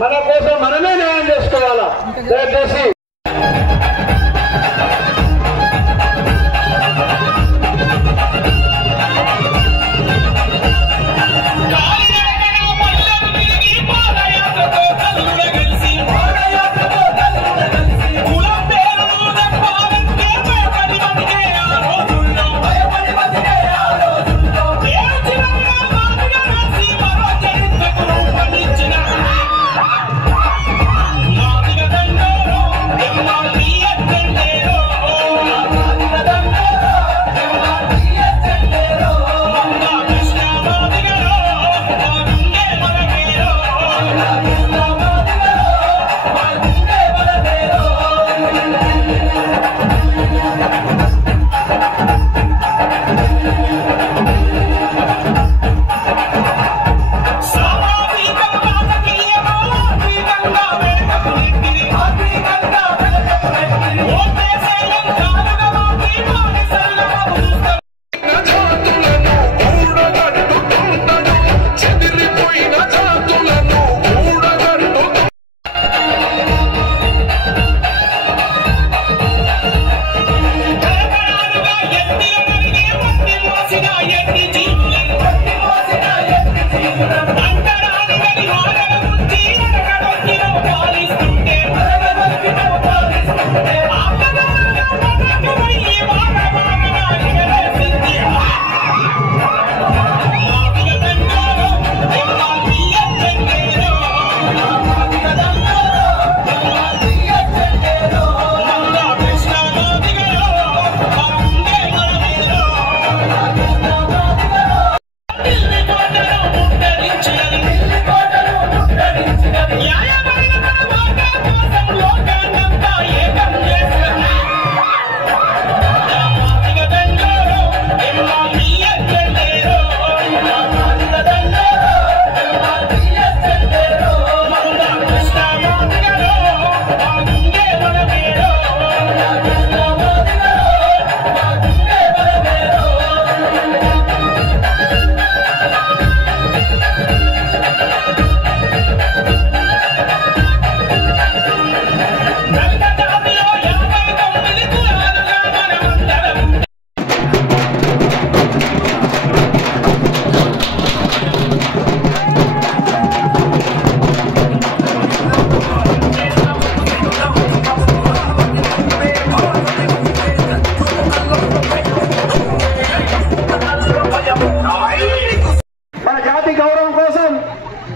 మన కోసం మనమే న్యాయం చేసుకోవాలా. దయచేసి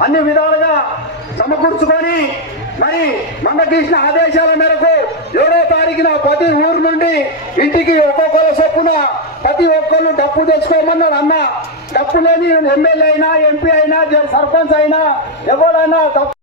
అన్ని విధాలుగా సమకూర్చుకొని మరి మందకృష్ణ ఆదేశాల మేరకు 7వ తారీఖున ప్రతి ఊరు నుండి ఇంటికి ఒక్కొక్కరు చొప్పున ప్రతి ఒక్కరు డప్పు తెచ్చుకోమన్నాడు అన్న. డప్పు లేని ఎమ్మెల్యే అయినా ఎంపీ అయినా సర్పంచ్ అయినా ఎవరైనా డప్పు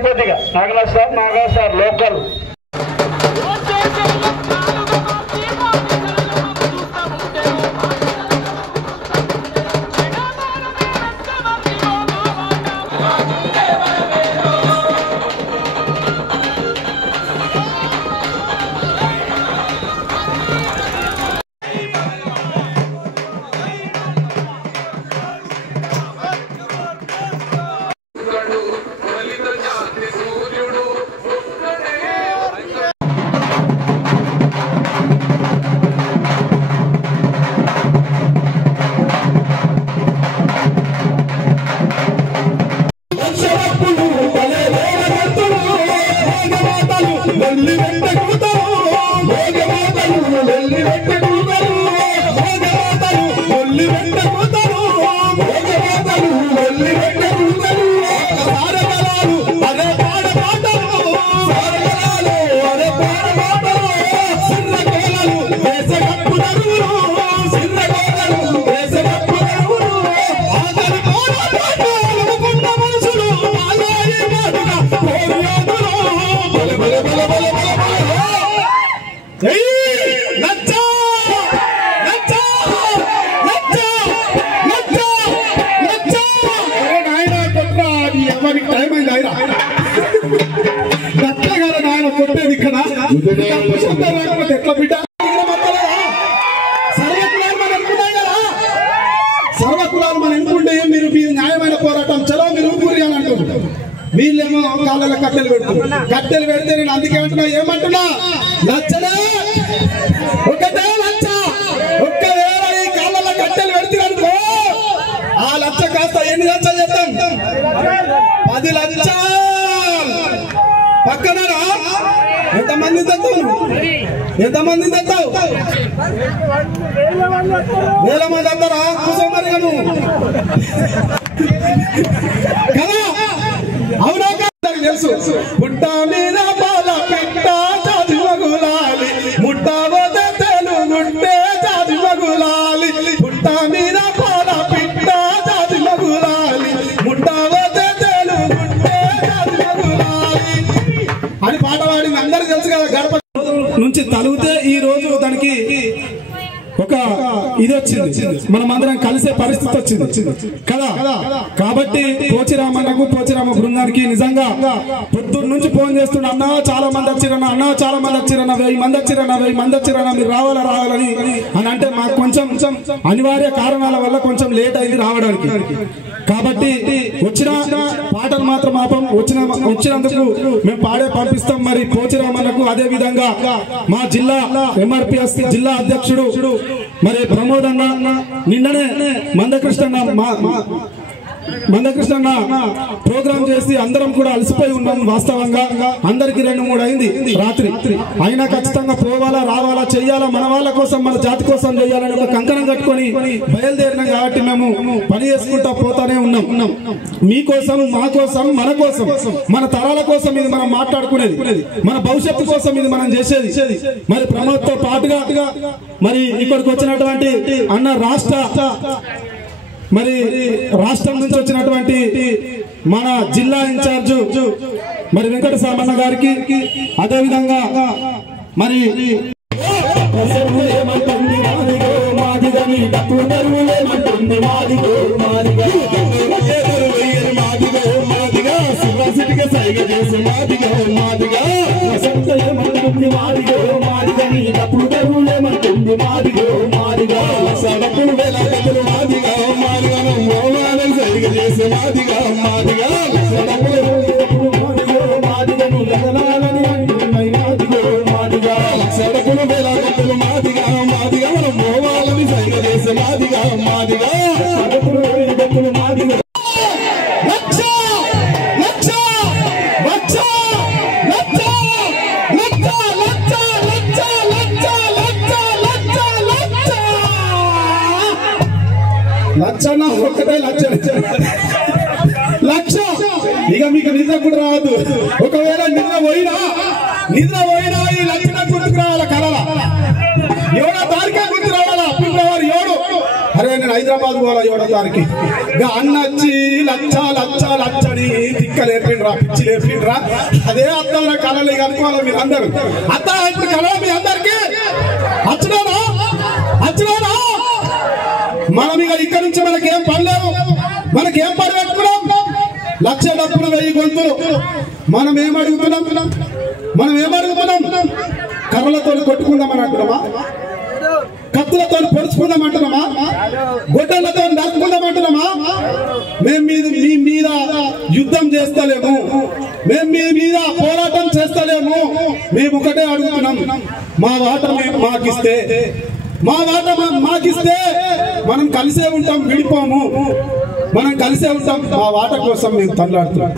కొద్దిగా నాగా సార్ లోకల్ లొల్లి వెంటకుతారు భోగమాతలు లొల్లి వెంటకుతారు భోగమాతలు లొల్లి వెంటకుతారు భోగమాతలు లొల్లి వెంటకుతారు సారగలాలు అరే పాడమాటలు సారగలాలు అరే పాడమాటలు సిర్రగోలలు వేసగప్పు నరువులు సిర్రగోలలు వేసగప్పు నరువులు ఆదరి పోరాటాలు అనుకున్న మనుషులు ఆదాయి మాటగా పోరాడులు బల బల బల బల బల జై నచ్చా నచ్చా నచ్చా నచ్చా నచ్చా అరే నాయనా కొట్రా నీ ఎవరికి టైం అయింది ఆయన నచ్చగల నాయన కొట్టేది ఇక్కడ రాకపోతే ఎట్లా బిడ్డ సర్వకులాలు మనం ఎన్నుకుంటే మీరు మీ న్యాయమైన పోరాటం చలో మీరు ఊపిరి అని అంటున్నారు వీళ్ళేమో కాళ్ళ కట్టెలు పెడుతున్నారు కట్టెలు పెడితే నేను అందుకే అంటున్నా ఏమంటున్నా లచ్చలే ఒకటే లచ్చ ఒక్కవేళ ఈ కాళ్ళ కట్టెలు పెడుతున్నారు ఆ లచ్చ కాస్త ఎన్ని లక్షలు చెప్తాం 10 లక్షలు పక్కన ఎంతమంది తెస్తావు ఎంతమంది తెస్తావు వేల మంది అందరా కూర్చోమని నువ్వు కదా అవునా తెలుసు పుట్ట మీద పాల పెట్ట జాతి మగులాలి ముట్టవదే తెలుగుంటే జాతి మగులాలి పుట్ట మీద పాల పిట్ట జాతి మగులాలి ముట్టవదే తెలుగుంటే జాతి మగులాలి అని పాట పాడి అందరికి తెలుసు కదా గడప నుంచి తలుగుతే ఈ రోజు దానికి ఒక ఇది వచ్చింది మనం అందరం కలిసే పరిస్థితి వచ్చింది కదా కాబట్టి పోచిరామన్నకు పోచిరామ బృందానికి నిజంగా పొద్దున్న నుంచి ఫోన్ చేస్తున్నా అన్నా చాలా మంది వచ్చిరన్నా అన్నా చాలా మంది వచ్చిరన్నా 1000 మంది వచ్చిరన్నా 1000 మంది వచ్చిరన్నా మీరు రావాలని అని అంటే మాకు కొంచెం అనివార్య కారణాల వల్ల కొంచెం లేట్ అయింది రావడానికి కాబట్టి వచ్చిన పాటలు మాత్రం ఆపం వచ్చినందుకు మేము పాడే పంపిస్తాం మరి పోచిరామన్నకు అదే విధంగా మా జిల్లా ఎంఆర్పిఎస్ జిల్లా అధ్యక్షుడు మరి ప్రమోద్ అన్న నిన్ననే మందకృష్ణ ప్రోగ్రామ్ చేసి అందరం కూడా అలసిపోయి ఉన్నాం వాస్తవంగా అందరికి 2-3 అయింది రాత్రి అయినా ఖచ్చితంగా పోవాలా రావాలా చెయ్యాలా మన వాళ్ళ కోసం మన జాతి కోసం చెయ్యాలని ఒక కంకణం కట్టుకొని బయలుదేరినాం కాబట్టి మేము పని చేసుకుంటా పోతానే ఉన్నాం మీకోసం మా కోసం మన కోసం మన తరాల కోసం ఇది మనం మాట్లాడుకునేది మన భవిష్యత్తు కోసం ఇది మనం చేసేది మరి ప్రమోద్ తో పాటుగా మరి ఇక్కడికి వచ్చినటువంటి అన్న రాష్ట్రం నుంచి వచ్చినటువంటి మన జిల్లా ఇన్ఛార్జ్ మరి వెంకట సామన్న గారికి అదే విధంగా మరి లక్షణ ఒకటే లక్ష ఇక మీకు నిద్ర కూడా రావద్దు ఒకవేళ నిద్ర పోయినా ఈ లక్షణ గుర్తుకు రావాల కలల 7వ తారీఖే గుర్తు రావాలా ఫిబ్రవరి 7 అరే నేను హైదరాబాద్ పోవాలా 7వ తారీఖు అన్న వచ్చి లచ్చని తిక్కలేపిండ్రా పిచ్చి లేపిండ్రా అదే అర్థంలో కళలు అనుకోవాలి మీరు అందరు అత్త ఇప్పుడు కళ మీ అందరికి వచ్చినానా మనం ఇక ఇక్కడ నుంచి మనకేం పనిలేవు మనకేం పని పెట్టుకున్నాం 1,00,000 డబ్బులు 1000 గొంతులు మనం ఏమడుగుతున్నాం కర్రలతో కొట్టుకుందామని అంటున్నామా కత్తులతో పొడుచుకుందామంటున్నామా గొడ్డలతో నరుకుందామంటున్నామా మేము మీ మీద యుద్ధం చేస్తలేము మేము మీ మీద పోరాటం చేస్తలేము మేము ఒకటే అడుగుతున్నాం మా వాట మాకిస్తే మనం కలిసే ఉంటాం విడిపోము మనం కలిసే ఉంటాం మా వాట కోసం మేము తల్లాడుతున్నాం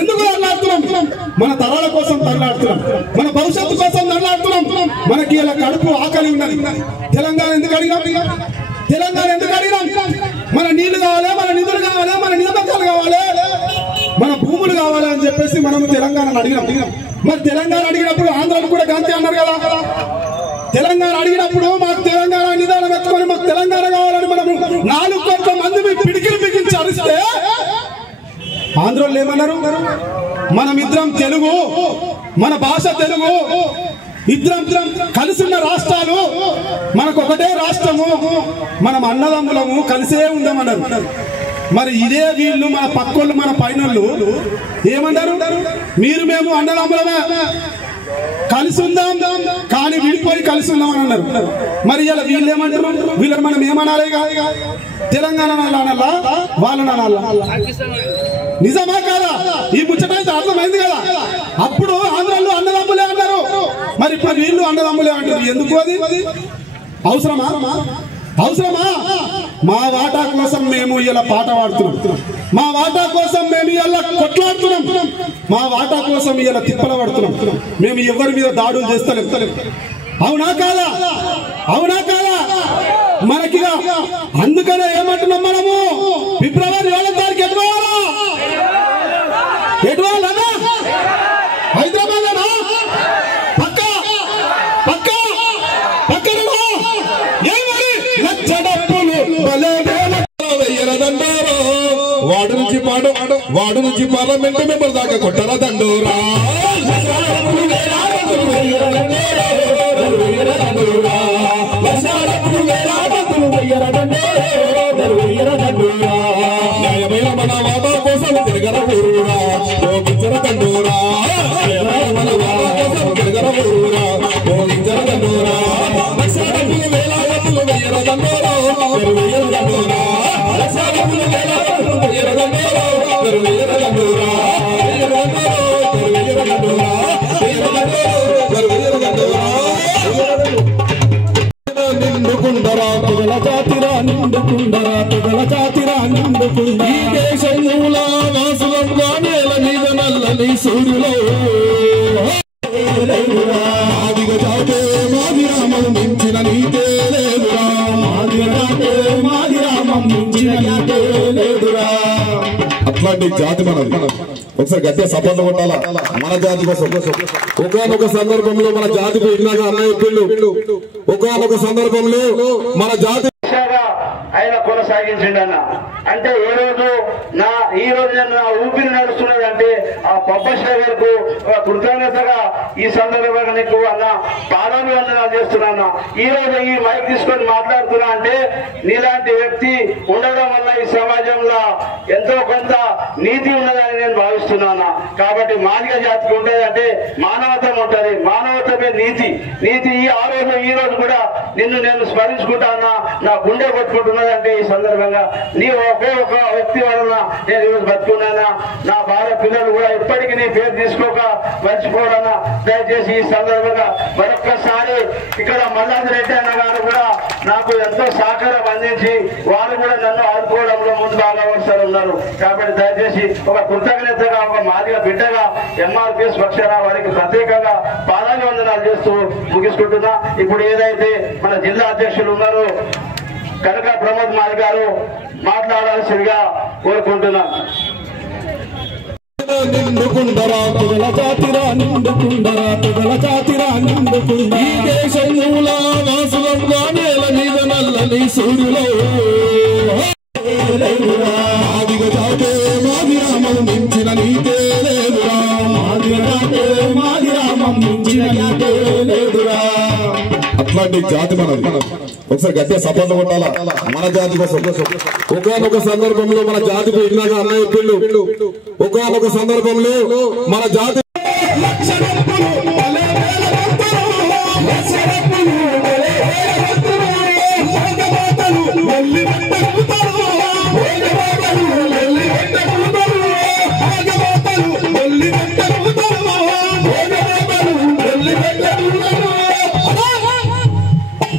ఎందుకు తరలాడుతున్నాం? మన తరాల కోసం తరలాడుతున్నాం, మన భవిష్యత్తు కోసం తరలాడుతున్నాం. మనకి ఇలా కడుపు ఆకలి ఉన్నది. తెలంగాణ ఎందుకు అడిగినాం? తెలంగాణ ఎందుకు అడిగినాం? మన నీళ్లు కావాలి, మన నిధులు కావాలి, మన నియామకాలు కావాలి, మన భూములు కావాలి అని చెప్పేసి మనం తెలంగాణను అడిగినాం. మరి తెలంగాణ అడిగినప్పుడు ఆంధ్రాలు కూడా గాంధీ అన్నారు కదా. తెలంగాణ అడిగినప్పుడు మాకు తెలంగాణ నిదానం ఎత్తుకొని మాకు తెలంగాణ కావాలని మనము 4 కోట్ల మంది పిడికిలు బిగించి అరిస్తే ఆంధ్రోళ్ళు ఏమన్నారు? మనమిద్దరం తెలుగు, మన భాష తెలుగు, ఇద్దరం కలిసిన రాష్ట్రాలు, మనకు ఒకటే రాష్ట్రము, మనం అన్నదమ్ములము, కలిసే ఉందామన్నారు. మరి ఇదే వీళ్ళు మన పక్కోళ్ళు, మన పైనోళ్ళు ఏమన్నారు? మీరు మేము అన్నదమ్ములమే, కలిసి ఉందాం కానీ విడిపోయి కలిసి ఉందామని అన్నారు. మరి ఇలా వీళ్ళు ఏమంటారు? వీళ్ళని మనం ఏమనాలి? తెలంగాణ అనాలా, వాళ్ళని అనాలా? నిజమా కాదా? ఈ ముచ్చట అయితే అర్థమైంది కదా. అప్పుడు ఆంధ్రాలో అన్నదమ్ములే అన్నారు, మరి ఇప్పుడు వీళ్ళు అన్నదమ్ములే అంటారు. ఎందుకు? అది అవసరమా? మా వాటా కోసం మేము ఇలా పాట పాడుతున్నాం, మా వాటా కోసం మేము ఇలా కొట్లాడుతున్నాం, మా వాటా కోసం ఇలా తిప్పల పడుతున్నాం. మేము ఎవరి మీద దాడులు చేస్తలేం. అవునా కాదా? మనకిగా అందుకనే ఏమంటున్నాం మనము? ఫిబ్రవరి 7వ తారీఖు ఎటువాలనా? హైదరాబాద్ అనా? పక్కన వాడు నుంచి పార్లమెంట్ మెంబర్ దాకా కొట్టరా దండోరా. న్యాయమైన మన వాటా కోసం తిరగర ఊరురా, మోగించర దండోరా. మన వాటా కోసం తిరగర ఊరురా, మోగించర దండోరా. లక్షాడపులు వేలాడపులు వెయ్యర దండోరా, వెయ్యర దండోరా. లక్షాడపులు వేలాడపులు వెయ్యర దండోరా, వెయ్యర దండోరా. వెయ్యర దండోరా, వెయ్యర దండోరా, వెయ్యర దండోరా, వెయ్యర దండోరా. నిండుకుండరా పొగల జాతిరా, నిండుకుండరా పొగల జాతిరా, నిండుకుండ. ఈ దేశముల వాసులంగా నేల మీద నల్లని సూర్యులో ఆదిగ జాతే మాది రామం మించిన నీకే లేదురా. ఆదిగ జాతే మాది రామం మించిన నీకే లేదురా. అట్లాంటి జాతి మనది. ఒకసారి గట్టిగా సపోర్ట్ కొట్టాలా మన జాతి కోసం. ఒకనొక సందర్భంలో మన జాతి పెట్టినాక అన్నయ్య పిల్లు, ఒకనొక సందర్భంలో మన జాతి ఆయన కొనసాగించిండన్న. అంటే ఈ రోజు నేను నా ఊపిరి నడుస్తున్నది అంటే ఆ పబ్బశ్వరకు కృతజ్ఞతగా ఈ సందర్భంగా నీకు అన్న పాదాభివందనాలు చేస్తున్నా. ఈ రోజు ఈ మైక్ తీసుకొని మాట్లాడుతున్నా అంటే నీలాంటి వ్యక్తి ఉండడం వల్ల ఈ సమాజంలో ఎంతో కొంత నీతి ఉన్నదని నేను భావిస్తున్నాను. కాబట్టి మాదిగ జాతికి ఉంటుంది అంటే మానవత్వం ఉంటుంది, మానవత్వమే నీతి. ఈ రోజు కూడా నిన్ను నేను స్మరించుకుంటానా, నా గుండె కొట్టుకుంటున్నదంటే ఈ సందర్భంగా నీ ఒకే ఒక వ్యక్తి వలన నేను ఈరోజు బతుకున్నానా. నా భార్య పిల్లలు కూడా ఇప్పటికీ నీ పేరు తీసుకోక మర్చిపోవాలన్నా. దయచేసి ఈ సందర్భంగా మరొక్కసారి ఇక్కడ మల్లాది రెడ్డి అన్న గారు కూడా నాకు ఎంతో సహకారం అందించి వారు కూడా నన్ను ఆదుకోవడంలో ముందు బాగా వస్తారు ఉన్నారు. కాబట్టి దయచేసి ఒక కృతజ్ఞతగా, ఒక మాదిగ బిడ్డగా ఎంఆర్పిఎస్ పక్షాన వారికి ప్రత్యేకంగా పాదాభివందనాలు చేస్తూ ముగించుకుంటున్నా. ఇప్పుడు ఏదైతే మన జిల్లా అధ్యక్షులు ఉన్నారో కనుక ప్రమోద్ మాది గారు మాట్లాడాల్సిందిగా కోరుకుంటున్నాను. నిండుకుండరా పొగల జాతిరా, నిండుకుండరా పొగల జాతిరా, నిండుకుండ. ఈ దేశముల వాసులంగా నేల మీద నల్లని సూర్యులో ఆదిగ జాతే మాది రామం మించిన నీకే లేదురా. ఆదిగ జాతే మాది రామం మించిన నీకే లేదురా. అట్లాంటి జాతి మనది. ఒకసారి గట్టిగా సపోర్ట్ కొట్టాలా మన జాతి కోసం. ఒకనొక సందర్భంలో మన జాతి పెట్టినాక అన్నయ్య పిల్లు, ఒకనొక సందర్భంలో మన జాతి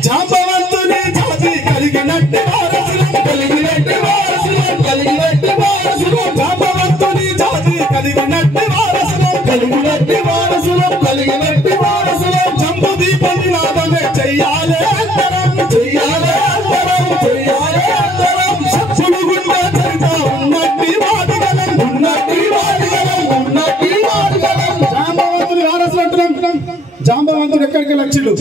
జాంబవంతుని జాతి కలిగినట్టు వారసులు, కలిగినట్టు వారసులు, కలిగినట్టు వారసులు. జాంబవంతుని జాతి కలిగినట్టి వారసులం కలిగినట్టి వారసులం కలిగినట్టి వారసులం జంబు దీపం నాదమే చెయ్యాలే అంతరం చెయ్యాలే అంతరం చెయ్యాలే అంతరం సత్సుడు గుండె చరిత ఉన్నట్టి వాదిగలం ఉన్నట్టి వాదిగలం ఉన్నట్టి వాదిగలం జాంబవంతుని వారసులు అంటున్నాం జాంబవంతుడు ఎక్కడికి లక్షలు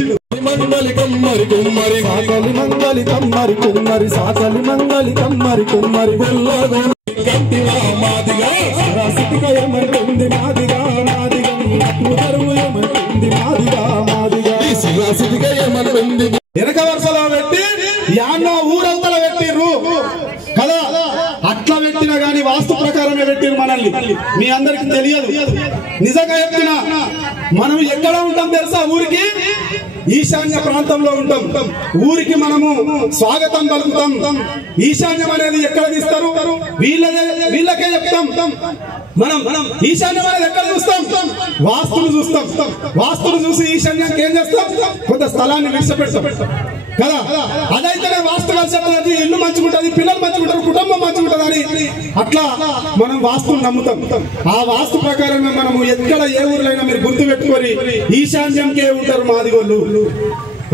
మంగళి కమ్మరి కుమ్మరి సాకలి మంగళి కమ్మరి కుమ్మరి సాకలి మంగళి కమ్మరి కుమ్మరి గొల్లగో కంటివా మాదిగా రాసిక ఏమంటుంది మాదిగా మాదిగా నటుదరువు ఏమంటుంది మాదిగా మాదిగా శివాసిగా ఏమంటుంది వెనక వరుసలో పెట్టి యాన్నో ఊరవతల పెట్టిర్రు కదా అట్లా పెట్టినా గానీ వాస్తు ప్రకారమే పెట్టిరు మనల్ని మీ అందరికి తెలియదు నిజంగా చెప్తున్నా మనం ఎక్కడ ఉంటాం తెలుసా ఊరికి ఈశాన్య ప్రాంతంలో ఉంటాం ఊరికి మనము స్వాగతం పలుకుతాం ఈశాన్యం అనేది ఎక్కడ తీస్తారు వీళ్ళకే చెప్తాం మనం ఈశాన్యం అనేది ఎక్కడ చూస్తాం వాస్తులు చూస్తాం వాస్తులు చూసి ఈశాన్యానికి ఏం చేస్తాం కొంత స్థలాన్ని విడిచిపెడతాం కదా అదైతేనే వాస్తు కలిసి ఇల్లు మంచిగుంటది పిల్లలు మంచిగుంటారు కుటుంబం మంచిగుంటది అని అట్లా మనం వాస్తుని నమ్ముతాం ఆ వాస్తు ప్రకారమే మనము ఎక్కడ ఏ ఊర్లైనా మీరు గుర్తు పెట్టుకొని ఈశాన్యంకే ఉంటారు మాదిగోళ్ళు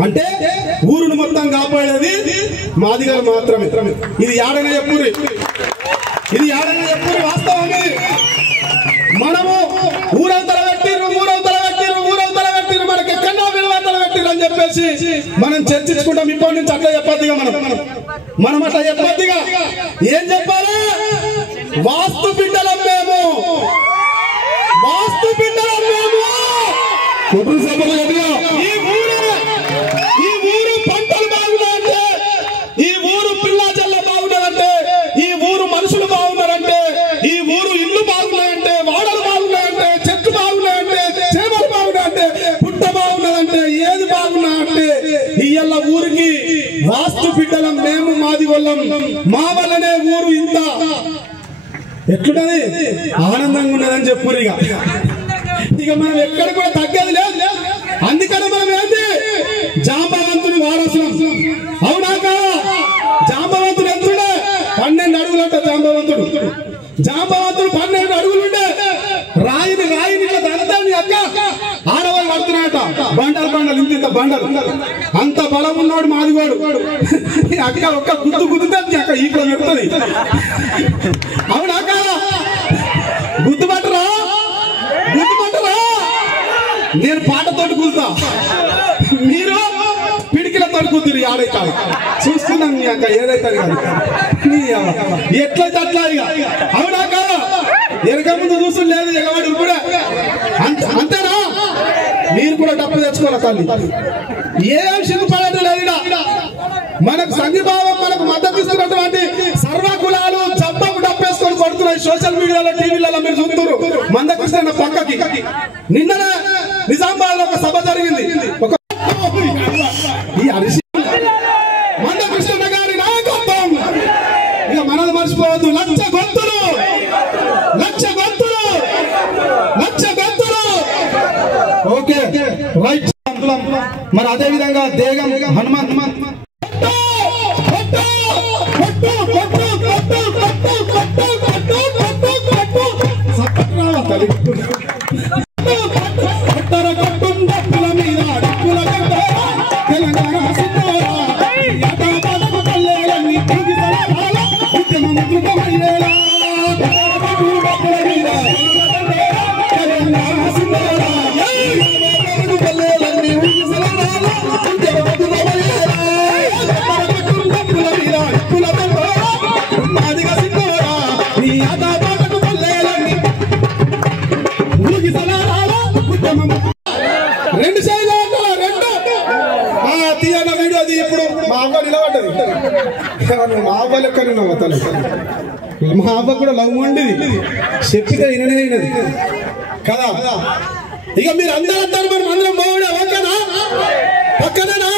అంటే ఊరును మొత్తం కాపాడేది మాదిగలు మాత్రమే ఇది ఏడైనా చెప్పుర్రి ఇది ఏడైనా చెప్పుర్రి వాస్తవమే మనము ఊరంతల పెట్టిర్రు మనకి ఎక్కడో విలువంతల పెట్టిర్రు అని చెప్పేసి మనం చర్చించుకుంటాం ఇప్పటి నుంచి అట్లా చెప్పొద్దిగా మనం అట్లా చెప్పొద్దిగా ఏం చెప్పాలి వాస్తు బిడ్డలం మేము వాస్తు బిడ్డలం మేము ఈ ఊరు పంటలు బాగున్నాయంటే ఈ ఊరు పిల్ల జల్ల బాగున్నారంటే ఈ ఊరు మనుషులు బాగున్నారంటే ఈ ఊరు ఇల్లు బాగున్నాయంటే వాడలు బాగున్నాయంటే చెట్లు బాగున్నాయంటే చేపలు బాగున్నాయంటే పుట్ట బాగున్నదంటే ఏది బాగున్నా అంటే ఇయ్యల్ల ఊరికి వాస్తు బిడ్డలం మేము మాది వల్లం మా వల్లనే ఊరు ఇంత ఎట్లున్నది ఆనందంగా ఉన్నదని చెప్పురు ఇక మనం ఎక్కడ కూడా తగ్గేది లేదు అందుకని మనం ఏంటి జాంబవంతుని వారసులం అవునా కాదా జాంబవంతుడు ఎంతుండే 12 అడుగులంట జాంబవంతుడు 12 అడుగులుండే రాయిని ఇట్లా దంతాన్ని అక్క ఆడవాళ్ళు పడుతున్నాయట బండలు ఇంత బండలు అంత బలం ఉన్నాడు మాదివాడు అక్క ఒక్క గుద్దుతే అక్క ఇక్కడ చెప్తుంది అవునా కాదా గుర్తుపట్టరా నేను పాటతోటి కూర్తా మీరు పిడికిలతో కూతురు ఆడైతే చూస్తున్నాం మీ అక్క ఏదైతే కాదు ఎట్లయితే అట్లా ఇక అవునా కాదా వెనక ముందు చూసు లేదు ఎగవాడు కూడా అంతేనా మీరు కూడా డబ్బు తెచ్చుకోవాలి తల్లి ఏం సిగ్గుపడటం లేదు మనకు సంఘీభావం మనకు మద్దతు ఇస్తున్నటువంటి సర్వకులాలు జబ్బకు డబ్బేసుకొని కొడుతున్నాయి సోషల్ మీడియాలో టీవీలలో మీరు చూస్తున్నారు మందకృష్ణ పక్కకి నిన్ననే నిజామాబాద్ లో ఒక సభ జరిగింది ఒక ఈ అరిసి మందకృష్ణ గారి నాయకత్వం ఇక మనది మర్చిపోవద్దు లక్ష గొంతులు ఓకే రైట్ మరి అదే విధంగా దేగం హనుమంత్ రెండు సైడ్లు తీయన్న వీడియో అది ఇప్పుడు మా అవ్వ నిలబడ్డది మా అవ్వ లెక్కనున్నావు తల్లి మా అవ్వ కూడా లవ్ ఉండేది చెప్పితే విననేది కదా ఇక మీరు అందరూ అంటారు మరి అందరం బాగుండే ఓకేనా పక్కనేనా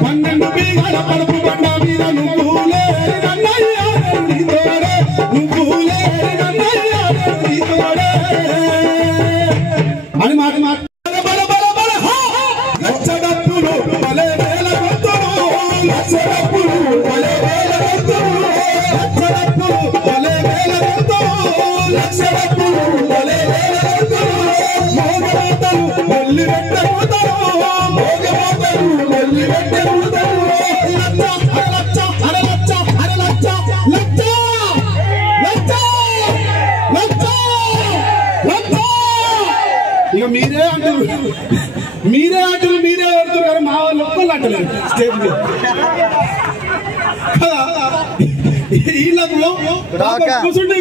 12 బీగాల పలుపు బండ మీద నువ్వులే అని మాట లక్షడప్పులు భలే వేల గొంతులు లక్షడప్పులు భలే వేల గొంతులు లక్షడప్పులు భలే మీరే అంటారు మీరే ఆడుతున్నారు కానీ మా వాళ్ళు ఒక్కళ్ళు అంటలేదు స్టేజ్ మీద వీళ్ళకు కూర్చుంటే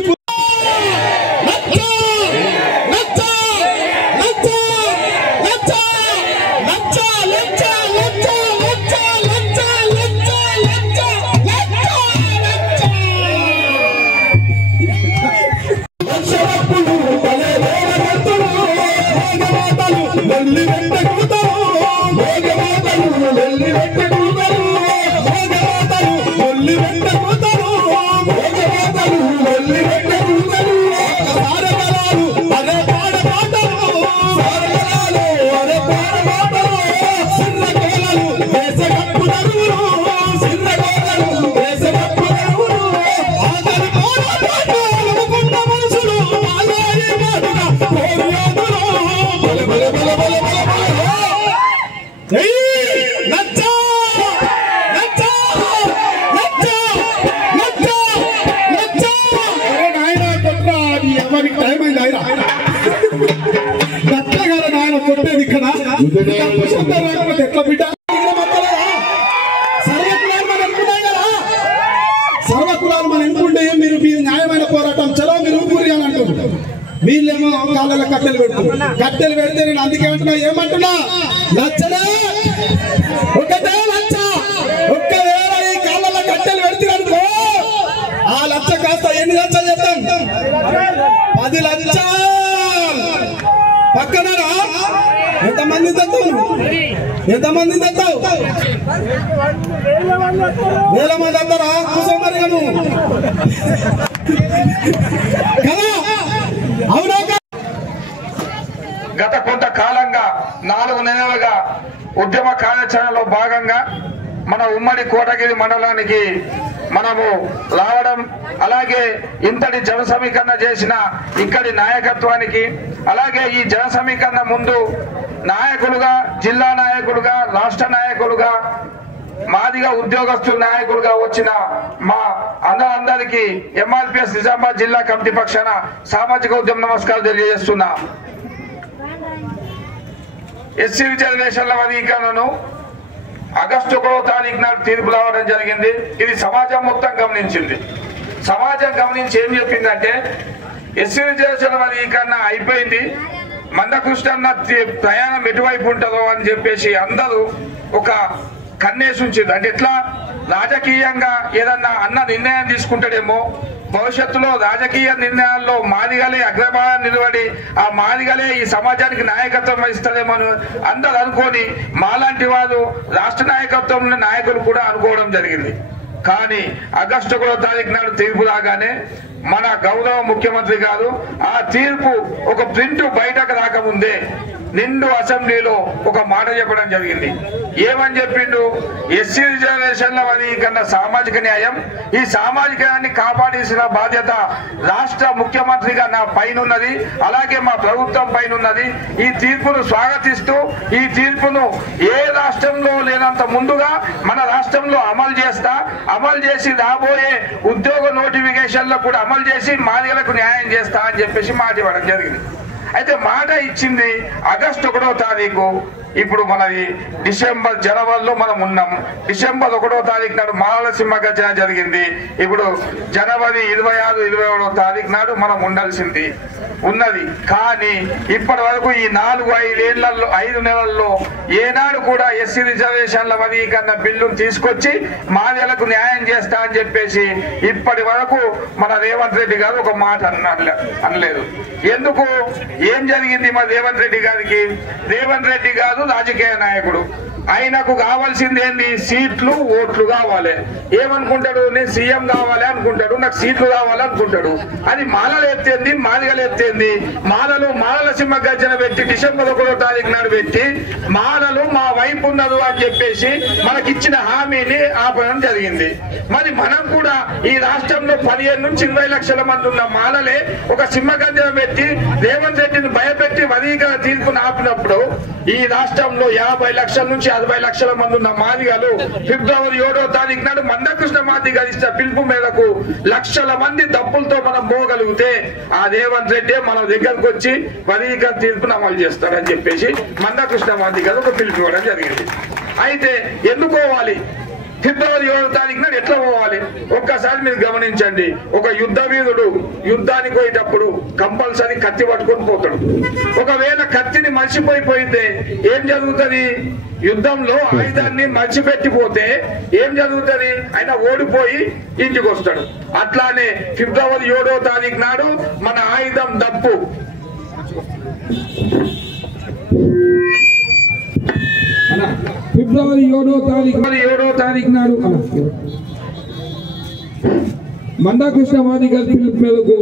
కొట్టేది ఇక్కడ ఎట్లా బిడ్డ సర్వ కులాలు మనం ఎన్నుకుంటే మీరు న్యాయమైన పోరాటం చలో మీరు ఊపిరి అని అంటున్నారు వీళ్ళేమో కాళ్ళ కట్టెలు పెడితే నేను అందుకే అంటున్నా ఏమంటున్నా లచ్చలే ఒకటే లచ్చ ఒక్కవేళ ఈ కాళ్ళ కట్టెలు పెడితే అనుకో ఆ లచ్చ కాస్త ఎన్ని లక్షలు చెప్తాం 10 లక్షలు పక్కన ఎంతమంది తెస్తావు వేల మంది అందరా కూర్చోమరి కదా అవునా గత కొంతకాలంగా 4 నెలలుగా ఉద్యమ కార్యాచరణలో భాగంగా మన ఉమ్మడి కోటగిరి మండలానికి మనము రావడం అలాగే ఇంతటి జన సమీకరణ చేసిన ఇక్కడి నాయకత్వానికి అలాగే ఈ జన సమీకరణ ముందు నాయకులుగా జిల్లా నాయకులుగా రాష్ట్ర నాయకులుగా మాదిగా ఉద్యోగస్తుల నాయకులుగా వచ్చిన మా అందరికీ ఎంఆర్పిఎస్ నిజామాబాద్ జిల్లా కమిటీ పక్షాన సామాజిక ఉద్యమ నమస్కారం తెలియజేస్తున్నా. ఎస్సీ రిజర్వేషన్ల వర్గీకరణను ఆగస్టు 1వ తారీఖు నాడు తీర్పు రావడం జరిగింది. ఇది సమాజం మొత్తం గమనించింది. సమాజం గమనించి ఏం చెప్పిందంటే ఎస్సీ రిజర్వేషన్ల వర్గీకరణ అయిపోయింది, మందకృష్ణ ప్రయాణం ఎటువైపు ఉంటుందో అని చెప్పేసి అందరూ ఒక కన్నేసి ఉంచింది. అంటే ఎట్లా రాజకీయంగా ఏదన్నా అన్న నిర్ణయం తీసుకుంటాడేమో, భవిష్యత్తులో రాజకీయ నిర్ణయాల్లో మాదిగలే అగ్రభాగం నిలబడి ఆ మాదిగలే ఈ సమాజానికి నాయకత్వం వహిస్తారేమో అందరూ అనుకొని మాలాంటి వారు రాష్ట్ర నాయకత్వంలో నాయకులు కూడా అనుకోవడం జరిగింది. కానీ ఆగస్టు 1వ తారీఖు నాడు తీర్పు రాగానే మన గౌరవ ముఖ్యమంత్రి గారు ఆ తీర్పు ఒక ప్రింట్ బయటకు రాకముందే నిండు అసెంబ్లీలో ఒక మాట చెప్పడం జరిగింది. ఏమని చెప్పిండు? ఎస్సీ రిజర్వేషన్ల వర్గీకరణ సామాజిక న్యాయం, ఈ సామాజిక న్యాయాన్ని కాపాడేసిన బాధ్యత రాష్ట్ర ముఖ్యమంత్రిగా నా పైనున్నది, అలాగే మా ప్రభుత్వం పైనున్నది. ఈ తీర్పును స్వాగతిస్తూ ఈ తీర్పును ఏ రాష్ట్రంలో లేనంత ముందుగా మన రాష్ట్రంలో అమలు చేసి రాబోయే ఉద్యోగ నోటిఫికేషన్లో కూడా అమలు చేసి మాదిగలకు న్యాయం చేస్తా అని చెప్పేసి మాట ఇవ్వడం జరిగింది. అయితే మాట ఇచ్చింది ఆగస్టు 1వ తారీఖు. ఇప్పుడు మనది జనవరిలో మనం ఉన్నాం. డిసెంబర్ 1వ తారీఖు నాడు మాలల సింహగర్జన జరిగింది. ఇప్పుడు జనవరి 26, 27వ తారీఖు నాడు మనం ఉండాల్సింది ఉన్నది. కానీ ఇప్పటి వరకు ఈ 4-5 నెలల్లో ఏనాడు కూడా ఎస్సీ రిజర్వేషన్ల వర్గీకరణ బిల్లును తీసుకొచ్చి మాదిగలకు న్యాయం చేస్తా అని చెప్పేసి ఇప్పటి వరకు మన రేవంత్ రెడ్డి గారు ఒక మాట అనలేదు. ఎందుకు? ఏం జరిగింది మా రేవంత్ రెడ్డి గారికి? రేవంత్ రెడ్డి గారు రాజకీయ నాయకుడు, ఆయనకు కావాల్సింది ఏంది? సీట్లు, ఓట్లు కావాలి. ఏమనుకుంటాడు? నేను సీఎం కావాలి అనుకుంటాడు, నాకు సీట్లు కావాలి అనుకుంటాడు. అది మాలలు ఎత్తేంది, మాదిగలు ఎత్తేంది. మాలల సింహ గర్జన పెట్టి డిసెంబర్ 1వ తారీఖు నాడు పెట్టి మాలలు మా వైపు ఉన్నది అని చెప్పేసి మనకిచ్చిన హామీని ఆపడం జరిగింది. మరి మనం కూడా ఈ రాష్ట్రంలో 15 నుంచి 20 లక్షల మంది ఉన్న మాలలే ఒక సింహ గర్జన పెట్టి రేవంత్ రెడ్డిని భయపెట్టి వర్గీకరణ తీర్పును ఆపినప్పుడు ఈ రాష్ట్రంలో 50 లక్షల నుంచి 60 లక్షల మంది ఉన్న మాదిగలు ఫిబ్రవరి 7వ తారీఖు నాడు మందకృష్ణ మాది గారు ఇచ్చిన పిలుపు మేరకు లక్షల మంది డప్పులతో మనం పోగలిగితే ఆ రేవంత్ రెడ్డి మన దగ్గరకు వచ్చి వర్గీకరణ తీర్పును అమలు చేస్తారని చెప్పేసి మందకృష్ణ మాది గారు ఒక పిలుపు ఇవ్వడం జరిగింది. అయితే ఎందుకు పోవాలి, ఫిబ్రవరి 7వ తారీఖు నాడు ఎట్లా పోవాలి ఒక్కసారి మీరు గమనించండి. ఒక యుద్ధ వీరుడు యుద్ధానికి పోయేటప్పుడు కంపల్సరీ కత్తి పట్టుకొని పోతాడు. ఒకవేళ కత్తిని మర్చిపోయిపోతే ఏం జరుగుతుంది, యుద్ధంలో ఆయుధాన్ని మర్చిపెట్టిపోతే ఏం జరుగుతుంది, ఆయన ఓడిపోయి ఇంటికి వస్తాడు. అట్లానే ఫిబ్రవరి 7వ తారీఖు నాడు మన ఆయుధం డప్పు. ఫిబ్రవరి 7వ తారీఖు నాడు మందాకృష్ణ మాది గారి పిలుపు మేరకు